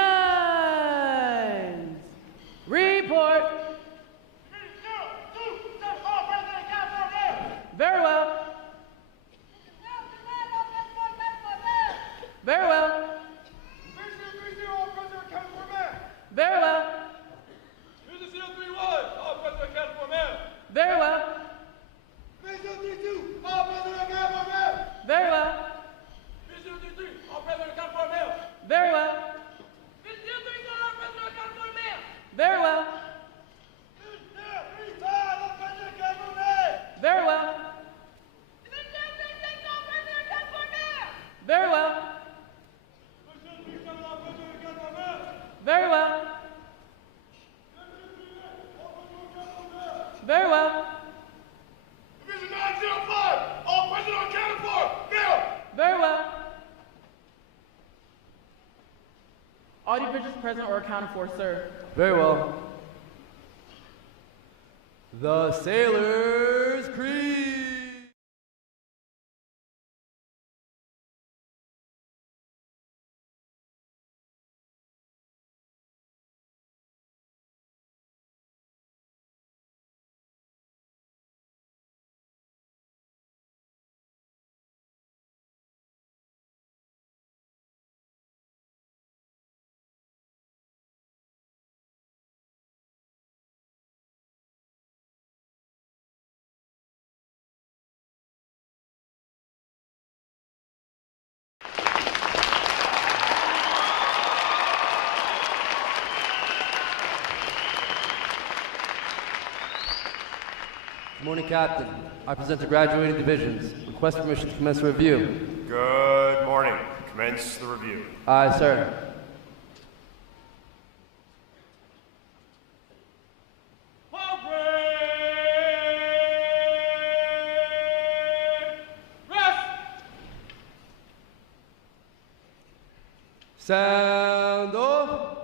Report! Very well. Very well. Very well. Very well. Very well. Very well. Very well. Very well. Very well. Very well. Very well. Division 905, all present on counter for, Bill. Very well. All divisions present or accounted for, sir. Very well. The Sailor's Creed. Good morning, Captain. I present the graduating divisions. Request permission to commence the review. Good morning. Commence the review. Aye, sir. Sound off.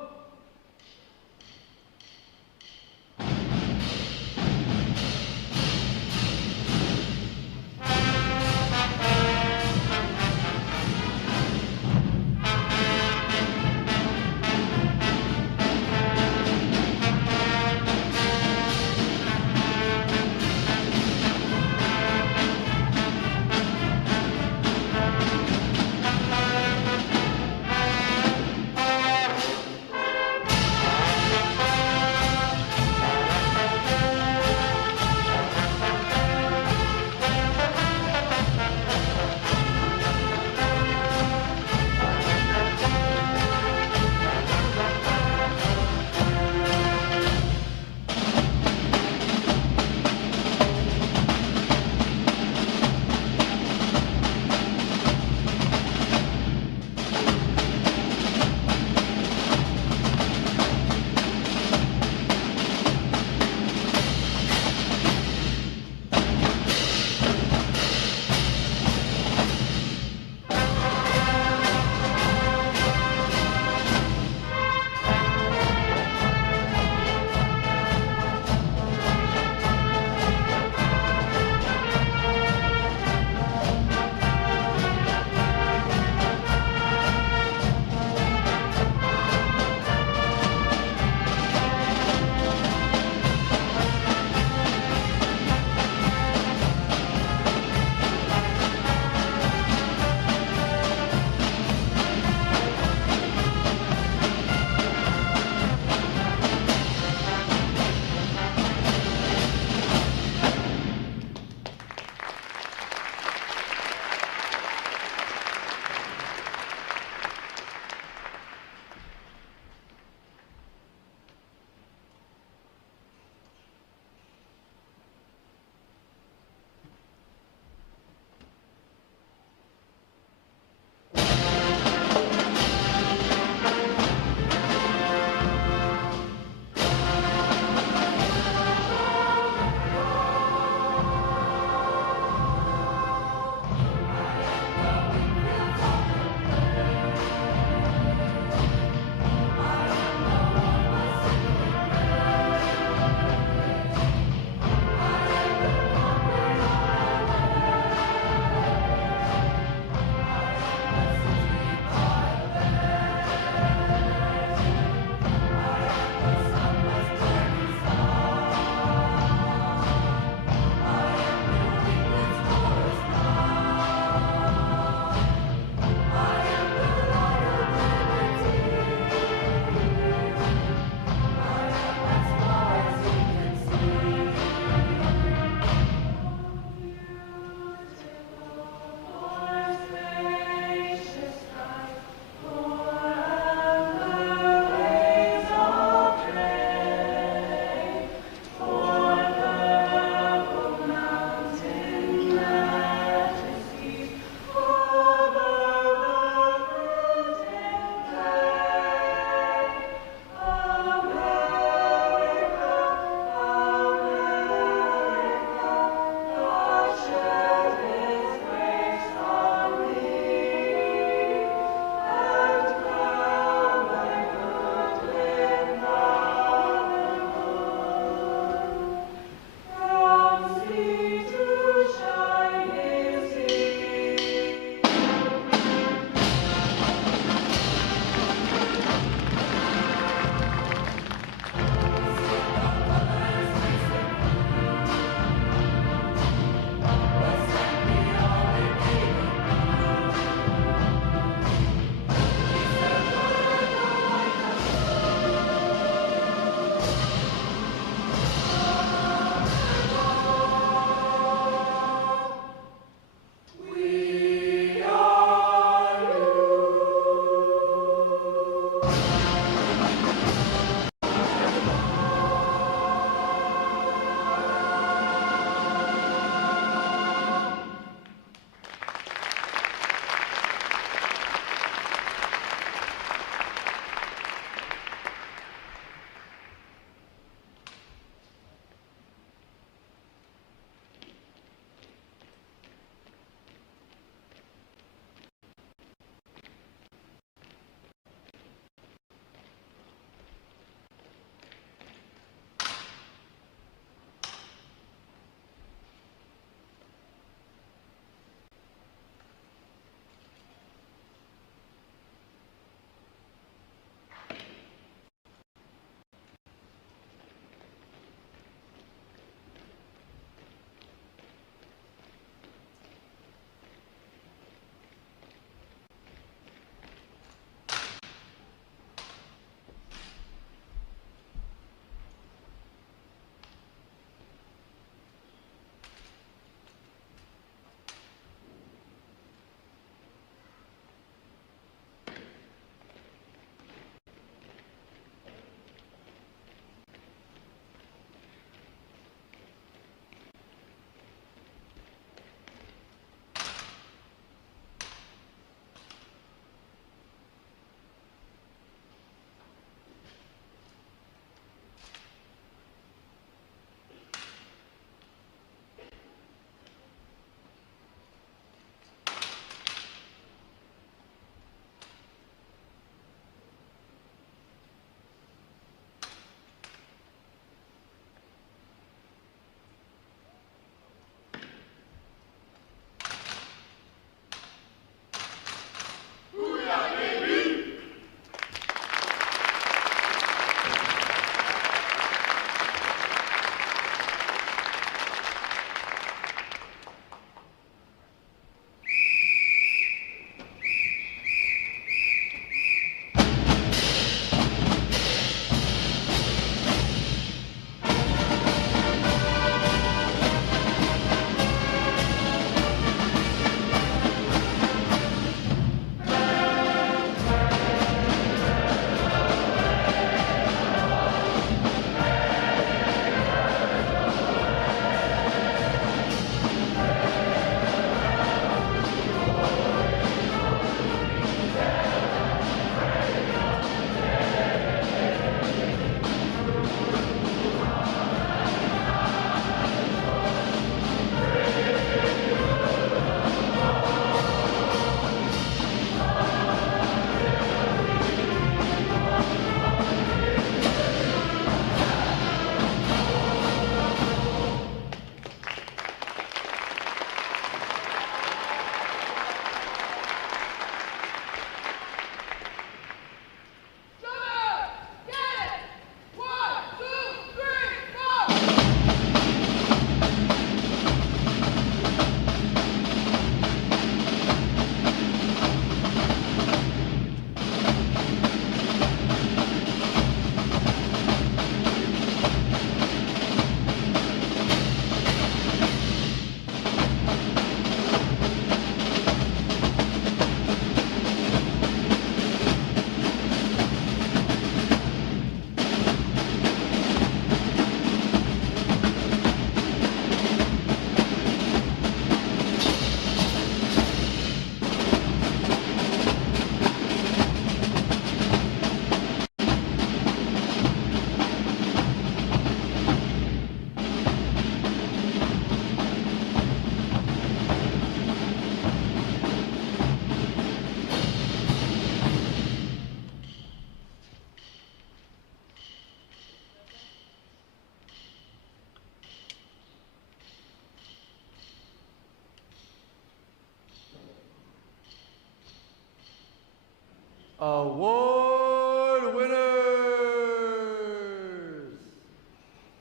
Award winners!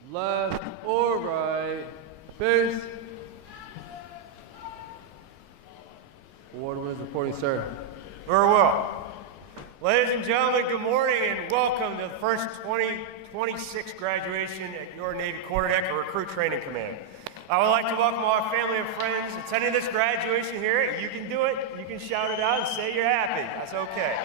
Left or right, face. Award winners reporting, sir. Very well. Ladies and gentlemen, good morning and welcome to the first 2026 graduation at your Navy Quarterdeck or Recruit Training Command. I would like to welcome all our family and friends attending this graduation here. You can do it. You can shout it out and say you're happy. That's okay.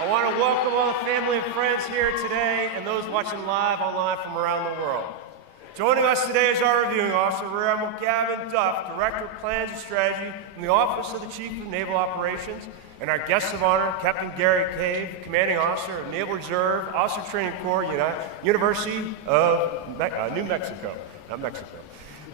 I want to welcome all the family and friends here today and those watching live online from around the world. Joining us today is our reviewing officer, Rear Admiral Gavin Duff, Director of Plans and Strategy from the Office of the Chief of Naval Operations, and our guest of honor, Captain Gary Cave, Commanding Officer of Naval Reserve, Officer Training Corps, University of New Mexico, not Mexico.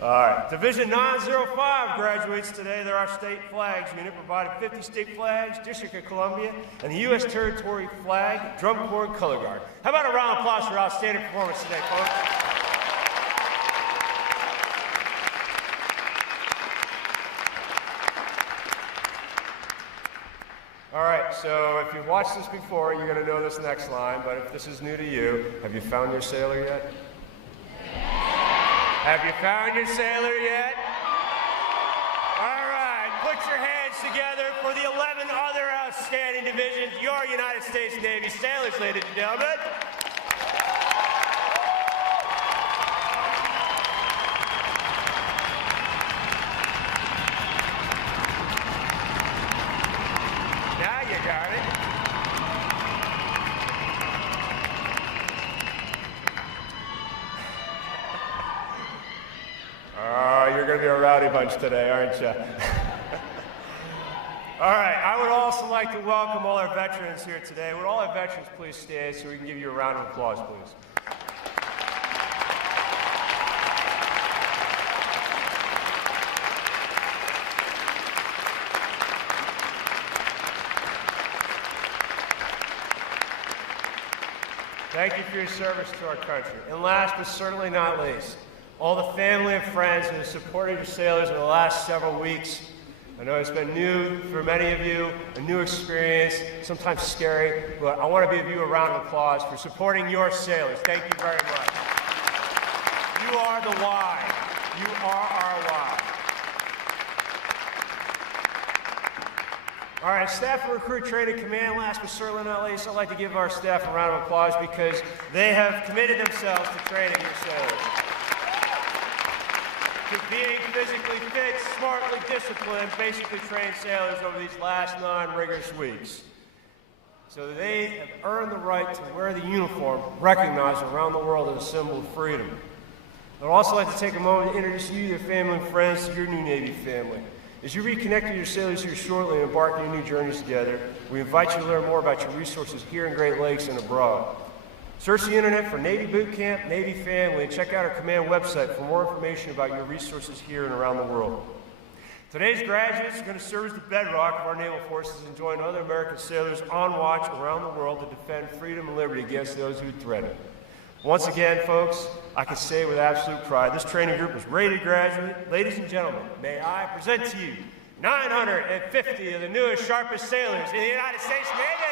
All right, Division 905 graduates today. They're our state flags unit, provided 50 state flags, District of Columbia, and the U.S. Territory flag, Drum Corps, and Color Guard. How about a round of applause for outstanding performance today, folks? All right, so if you've watched this before, you're going to know this next line, but if this is new to you, have you found your sailor yet? Have you found your sailor yet? All right, put your hands together for the 11 other outstanding divisions, your United States Navy sailors, ladies and gentlemen. Now you got it. You're going to be a rowdy bunch today, aren't you? All right, I would also like to welcome all our veterans here today. Would all our veterans please stand so we can give you a round of applause, please? Thank you for your service to our country. And last but certainly not least, all the family and friends who have supported your sailors in the last several weeks. I know it's been new for many of you, a new experience, sometimes scary, but I want to give you a round of applause for supporting your sailors. Thank you very much. You are the why. You are our why. All right, staff of Recruit Training Command, last but certainly not least, I'd like to give our staff a round of applause because they have committed themselves to training your sailors. To being physically fit, smartly disciplined, basically trained sailors over these last 9 rigorous weeks. So they have earned the right to wear the uniform recognized around the world as a symbol of freedom. I'd also like to take a moment to introduce you, your family and friends, to your new Navy family. As you reconnect with your sailors here shortly and embark on your new journeys together, we invite you to learn more about your resources here in Great Lakes and abroad. Search the internet for Navy Boot Camp, Navy Family, and check out our command website for more information about your resources here and around the world. Today's graduates are going to serve as the bedrock of our naval forces and join other American sailors on watch around the world to defend freedom and liberty against those who threaten it. Once again, folks, I can say with absolute pride, this training group is ready to graduate. Ladies and gentlemen, may I present to you 950 of the newest, sharpest sailors in the United States Navy.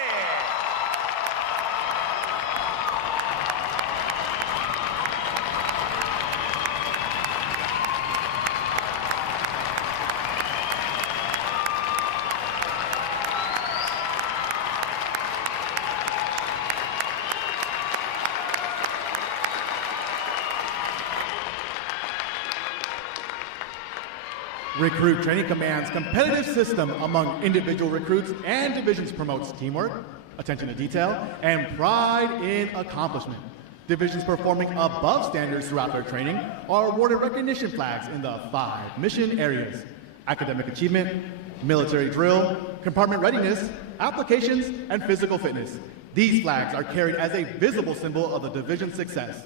Recruit Training Command's competitive system among individual recruits and divisions promotes teamwork, attention to detail, and pride in accomplishment. Divisions performing above standards throughout their training are awarded recognition flags in the 5 mission areas: academic achievement, military drill, compartment readiness, applications, and physical fitness. These flags are carried as a visible symbol of the division's success.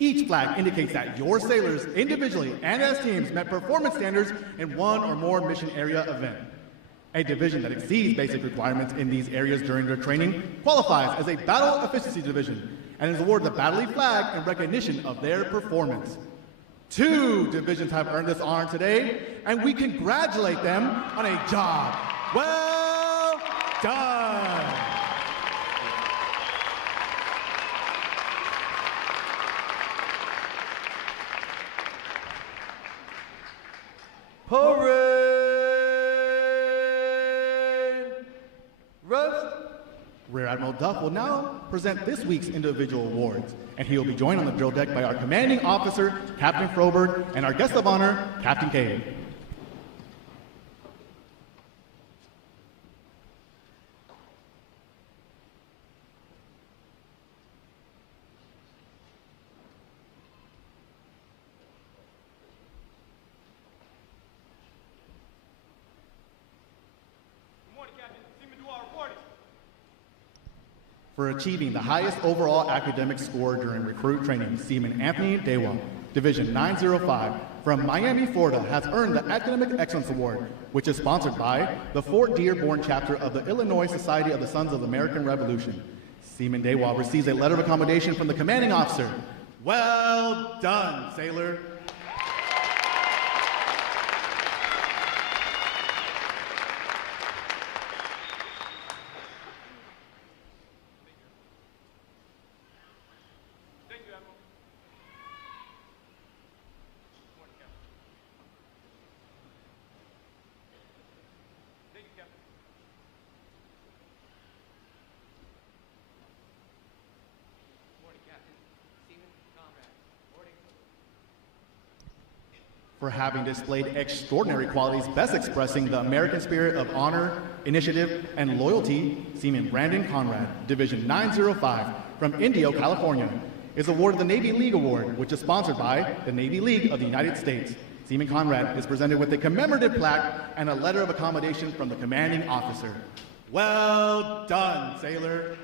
Each flag indicates that your sailors, individually and as teams, met performance standards in one or more mission area event. A division that exceeds basic requirements in these areas during their training qualifies as a battle efficiency division and is awarded the Battle Flag in recognition of their performance. 2 divisions have earned this honor today, and we congratulate them on a job well done. Parade! Rest. Rear Admiral Duff will now present this week's individual awards, and he will be joined on the drill deck by our commanding officer, Captain Froberg, and our guest of honor, Captain Cave. For achieving the highest overall academic score during recruit training, Seaman Anthony Dewa, Division 905 from Miami, Florida, has earned the Academic Excellence Award, which is sponsored by the Fort Dearborn chapter of the Illinois Society of the Sons of the American Revolution. Seaman Dewa receives a letter of accommodation from the commanding officer. Well done, sailor. For having displayed extraordinary qualities best expressing the American spirit of honor, initiative, and loyalty, Seaman Brandon Conrad, Division 905 from Indio, California, is awarded the Navy League Award, which is sponsored by the Navy League of the United States. Seaman Conrad is presented with a commemorative plaque and a letter of accommodation from the commanding officer. Well done, sailor.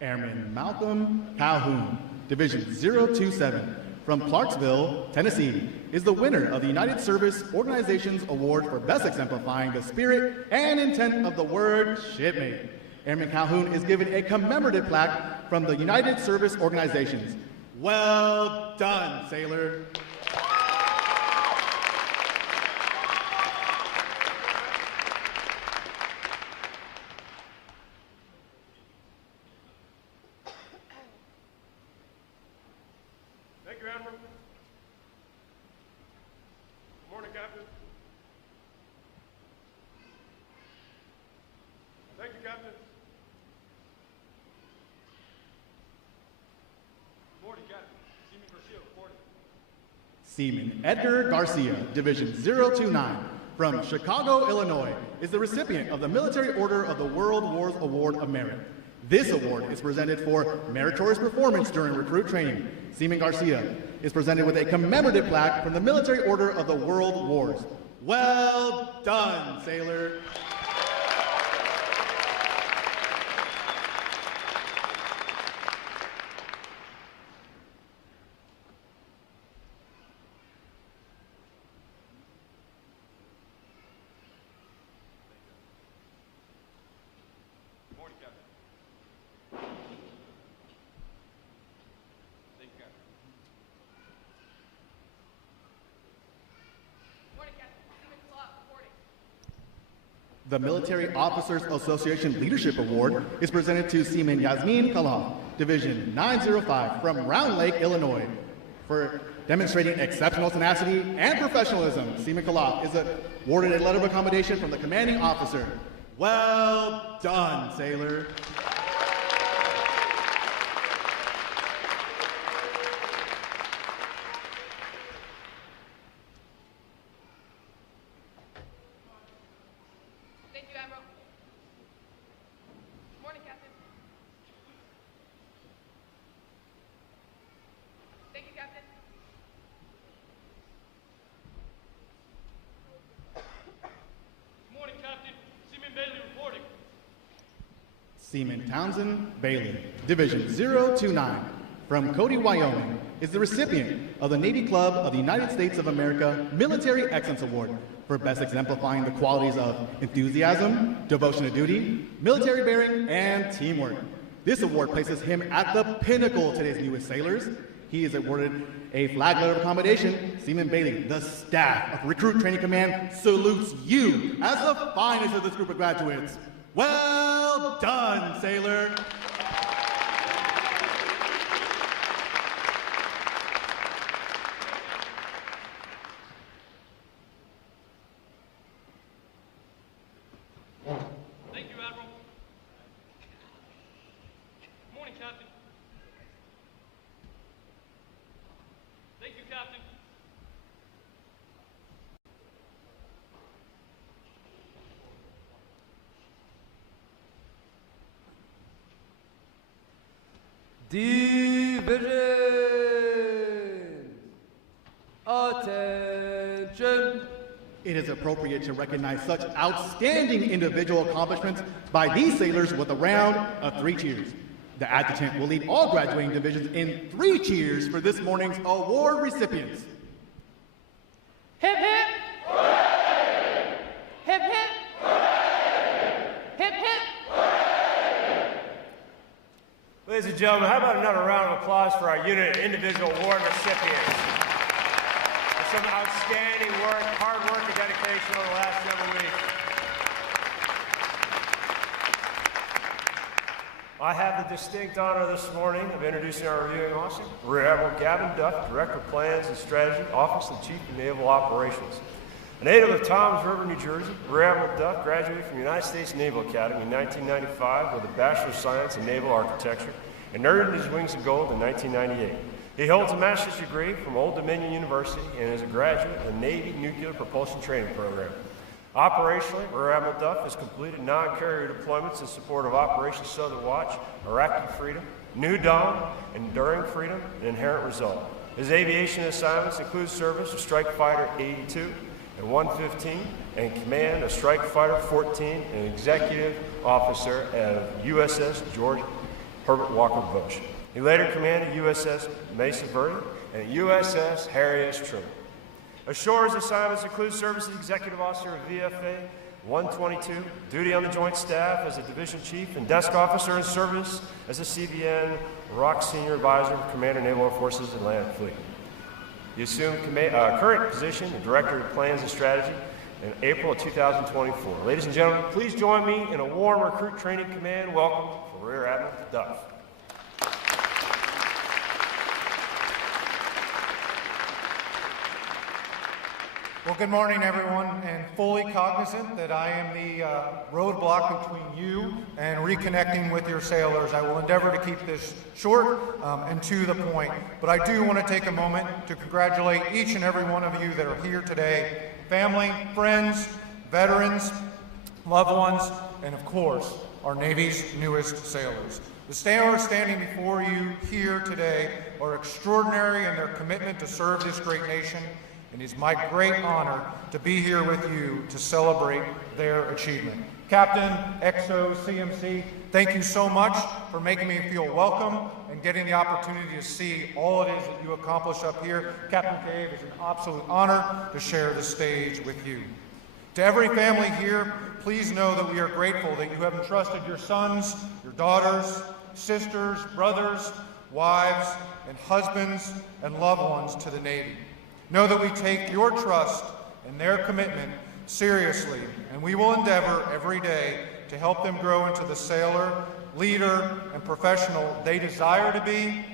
Airman Malcolm Calhoun, Division 027, from Clarksville, Tennessee, is the winner of the United Service Organizations Award for best exemplifying the spirit and intent of the word shipmate. Airman Calhoun is given a commemorative plaque from the United Service Organizations. Well done, sailor. Seaman Edgar Garcia, Division 029, from Chicago, Illinois, is the recipient of the Military Order of the World Wars Award of Merit. This award is presented for meritorious performance during recruit training. Seaman Garcia is presented with a commemorative plaque from the Military Order of the World Wars. Well done, sailor. The Military Officers Association Leadership Award is presented to Seaman Yasmin Khalaf, Division 905 from Round Lake, Illinois. For demonstrating exceptional tenacity and professionalism, Seaman Khalaf is awarded a letter of accommodation from the commanding officer. Well done, sailor. Seaman Townsend Bailey, Division 029, from Cody, Wyoming, is the recipient of the Navy Club of the United States of America Military Excellence Award for best exemplifying the qualities of enthusiasm, devotion to duty, military bearing, and teamwork. This award places him at the pinnacle of today's newest sailors. He is awarded a flag letter of accommodation. Seaman Bailey, the staff of Recruit Training Command, salutes you as the finest of this group of graduates. Well done, sailor. Thank you, Admiral. Good morning, Captain. Thank you, Captain. Division! Attention! It is appropriate to recognize such outstanding individual accomplishments by these sailors with a round of 3 cheers. The adjutant will lead all graduating divisions in 3 cheers for this morning's award recipients. Hip hip! Hooray! Hip hip! Hooray! Hip hip! Ladies and gentlemen, how about another round of applause for our unit and individual award recipients? For some outstanding work, hard work, and dedication over the last several weeks. I have the distinct honor this morning of introducing our reviewing officer, Rear Admiral Gavin Duff, Director of Plans and Strategy, Office of Chief of Naval Operations. A native of Toms River, New Jersey, Rear Admiral Duff graduated from the United States Naval Academy in 1995 with a Bachelor of Science in Naval Architecture and earned his wings of gold in 1998. He holds a master's degree from Old Dominion University and is a graduate of the Navy Nuclear Propulsion Training Program. Operationally, Rear Admiral Duff has completed non-carrier deployments in support of Operation Southern Watch, Iraqi Freedom, New Dawn, Enduring Freedom, and Inherent Resolve. His aviation assignments include service of Strike Fighter 82 and 115, and command of Strike Fighter 14, and executive officer of USS George Herbert Walker Bush. He later commanded USS Mesa Verde and USS Harry S. Truman. Ashore, his assignments include service as executive officer of VFA 122, duty on the Joint Staff as a division chief and desk officer in service as a CVN ROC Senior Advisor of Commander Naval Air Forces Atlantic Fleet. He assumed current position of Director of Plans and Strategy in April of 2024. Ladies and gentlemen, please join me in a warm Recruit Training Command welcome for Rear Admiral Duff. Well, good morning, everyone, and fully cognizant that I am the roadblock between you and reconnecting with your sailors. I will endeavor to keep this short and to the point, but I do want to take a moment to congratulate each and every one of you that are here today, family, friends, veterans, loved ones, and of course, our Navy's newest sailors. The sailors standing before you here today are extraordinary in their commitment to serve this great nation, and it's my great honor to be here with you to celebrate their achievement. Captain, XO, CMC, thank you so much for making me feel welcome and getting the opportunity to see all it is that you accomplish up here. Captain Cave, it's an absolute honor to share the stage with you. To every family here, please know that we are grateful that you have entrusted your sons, your daughters, sisters, brothers, wives, and husbands and loved ones to the Navy. Know that we take your trust and their commitment seriously, and we will endeavor every day to help them grow into the sailor, leader, and professional they desire to be,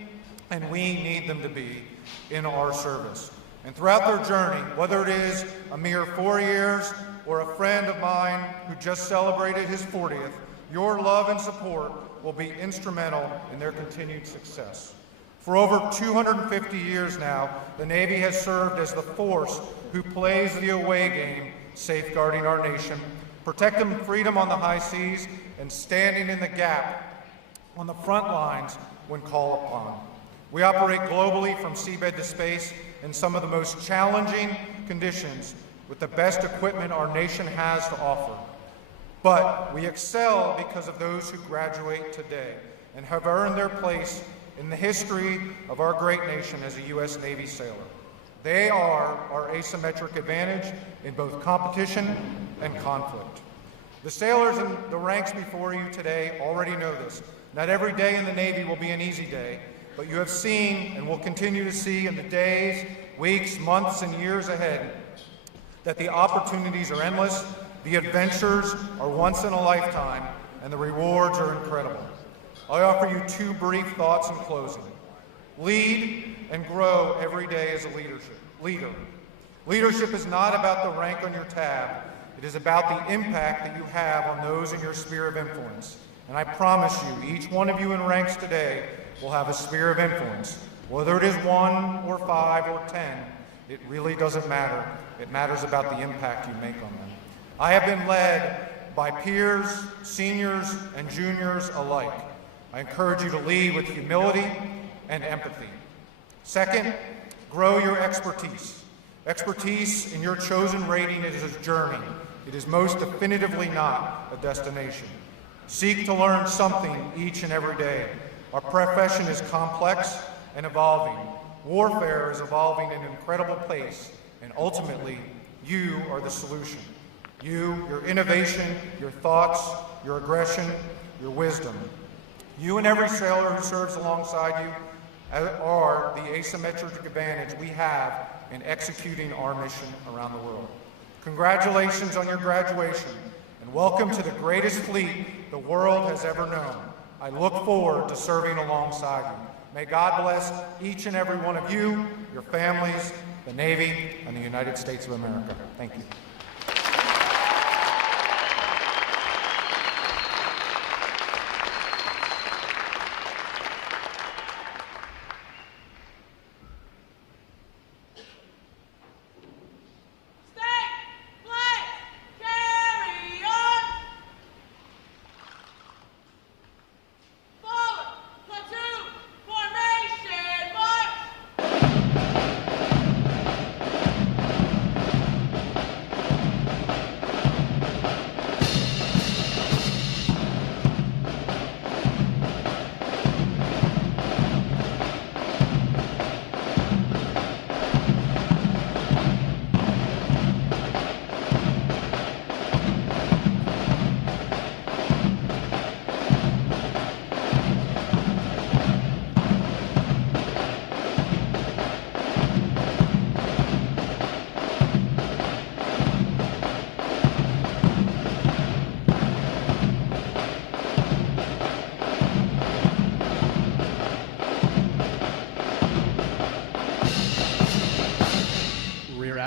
and we need them to be in our service. And throughout their journey, whether it is a mere 4 years or a friend of mine who just celebrated his 40th, your love and support will be instrumental in their continued success. For over 250 years now, the Navy has served as the force who plays the away game, safeguarding our nation, protecting freedom on the high seas, and standing in the gap on the front lines when called upon. We operate globally from seabed to space in some of the most challenging conditions with the best equipment our nation has to offer. But we excel because of those who graduate today and have earned their place in the history of our great nation as a U.S. Navy sailor. They are our asymmetric advantage in both competition and conflict. The sailors in the ranks before you today already know this. Not every day in the Navy will be an easy day, but you have seen and will continue to see in the days, weeks, months, and years ahead that the opportunities are endless, the adventures are once in a lifetime, and the rewards are incredible. I offer you two brief thoughts in closing. Lead and grow every day as a leader. Leadership is not about the rank on your tab. It is about the impact that you have on those in your sphere of influence. And I promise you, each one of you in ranks today will have a sphere of influence. Whether it is 1 or 5 or 10, it really doesn't matter. It matters about the impact you make on them. I have been led by peers, seniors, and juniors alike. I encourage you to lead with humility and empathy. Second, grow your expertise. Expertise in your chosen rating is a journey. It is most definitively not a destination. Seek to learn something each and every day. Our profession is complex and evolving. Warfare is evolving at an incredible pace, and ultimately, you are the solution. You, your innovation, your thoughts, your aggression, your wisdom. You and every sailor who serves alongside you are the asymmetric advantage we have in executing our mission around the world. Congratulations on your graduation, and welcome to the greatest fleet the world has ever known. I look forward to serving alongside you. May God bless each and every one of you, your families, the Navy, and the United States of America. Thank you.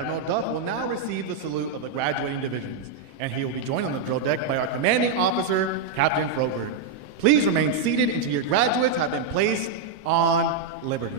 Admiral Duff will now receive the salute of the graduating divisions, and he will be joined on the drill deck by our commanding officer, Captain Frobert. Please remain seated until your graduates have been placed on liberty.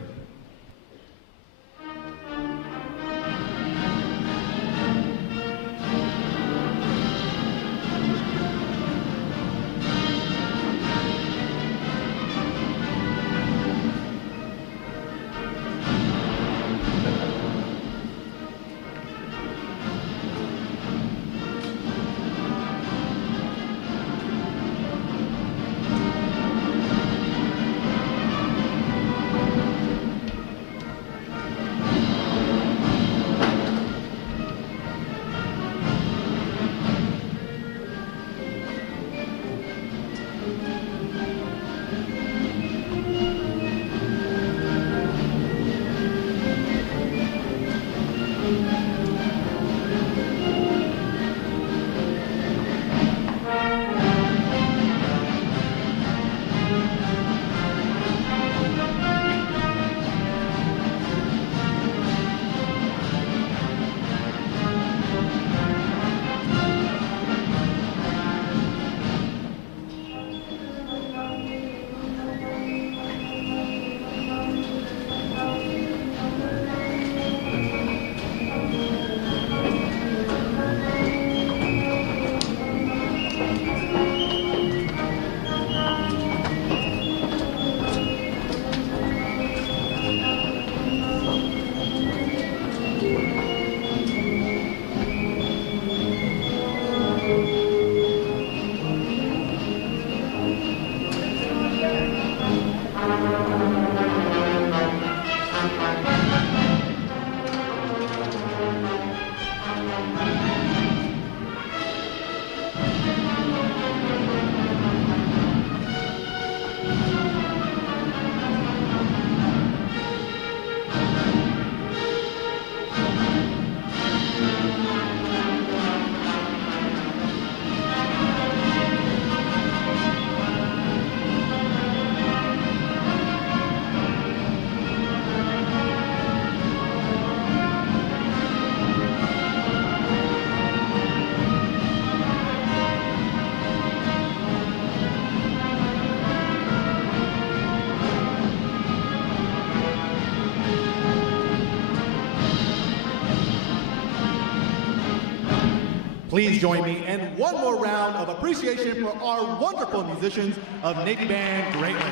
Please join me in one more round of appreciation for our wonderful musicians of Navy Band Great Lakes.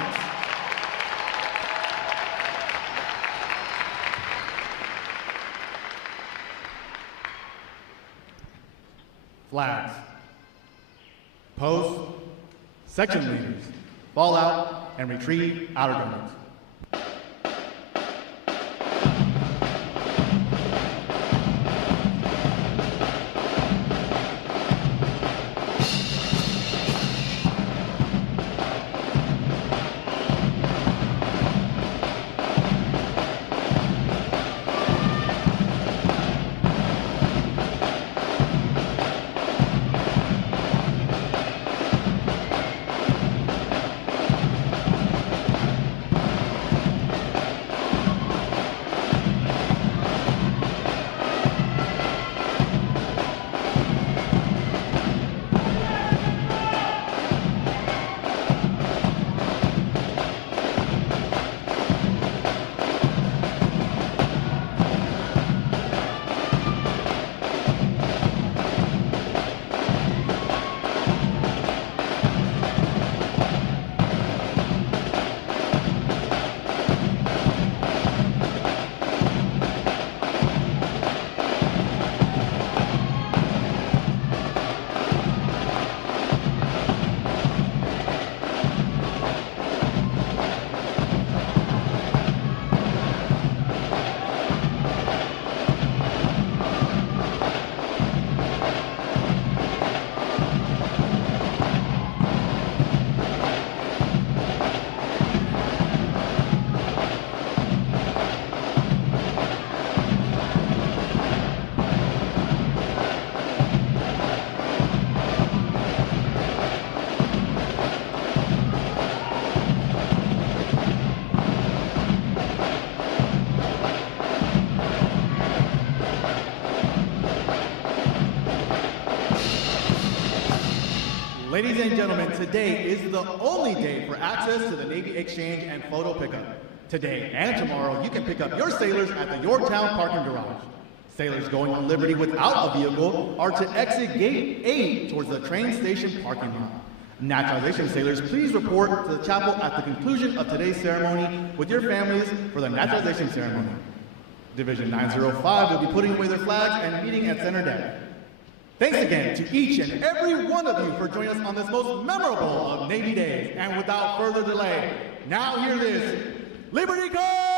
Flags. Post, section leaders, fall out and retrieve outer guards. Ladies and gentlemen, today is the only day for access to the Navy Exchange and photo pickup. Today and tomorrow, you can pick up your sailors at the Yorktown Parking Garage. Sailors going on liberty without a vehicle are to exit Gate 8 towards the train station parking lot. Naturalization sailors, please report to the chapel at the conclusion of today's ceremony with your families for the naturalization ceremony. Division 905 will be putting away their flags and meeting at center deck. Thanks again to each and every one of you for joining us on this most memorable of Navy days. And without further delay, now hear this. Liberty Call!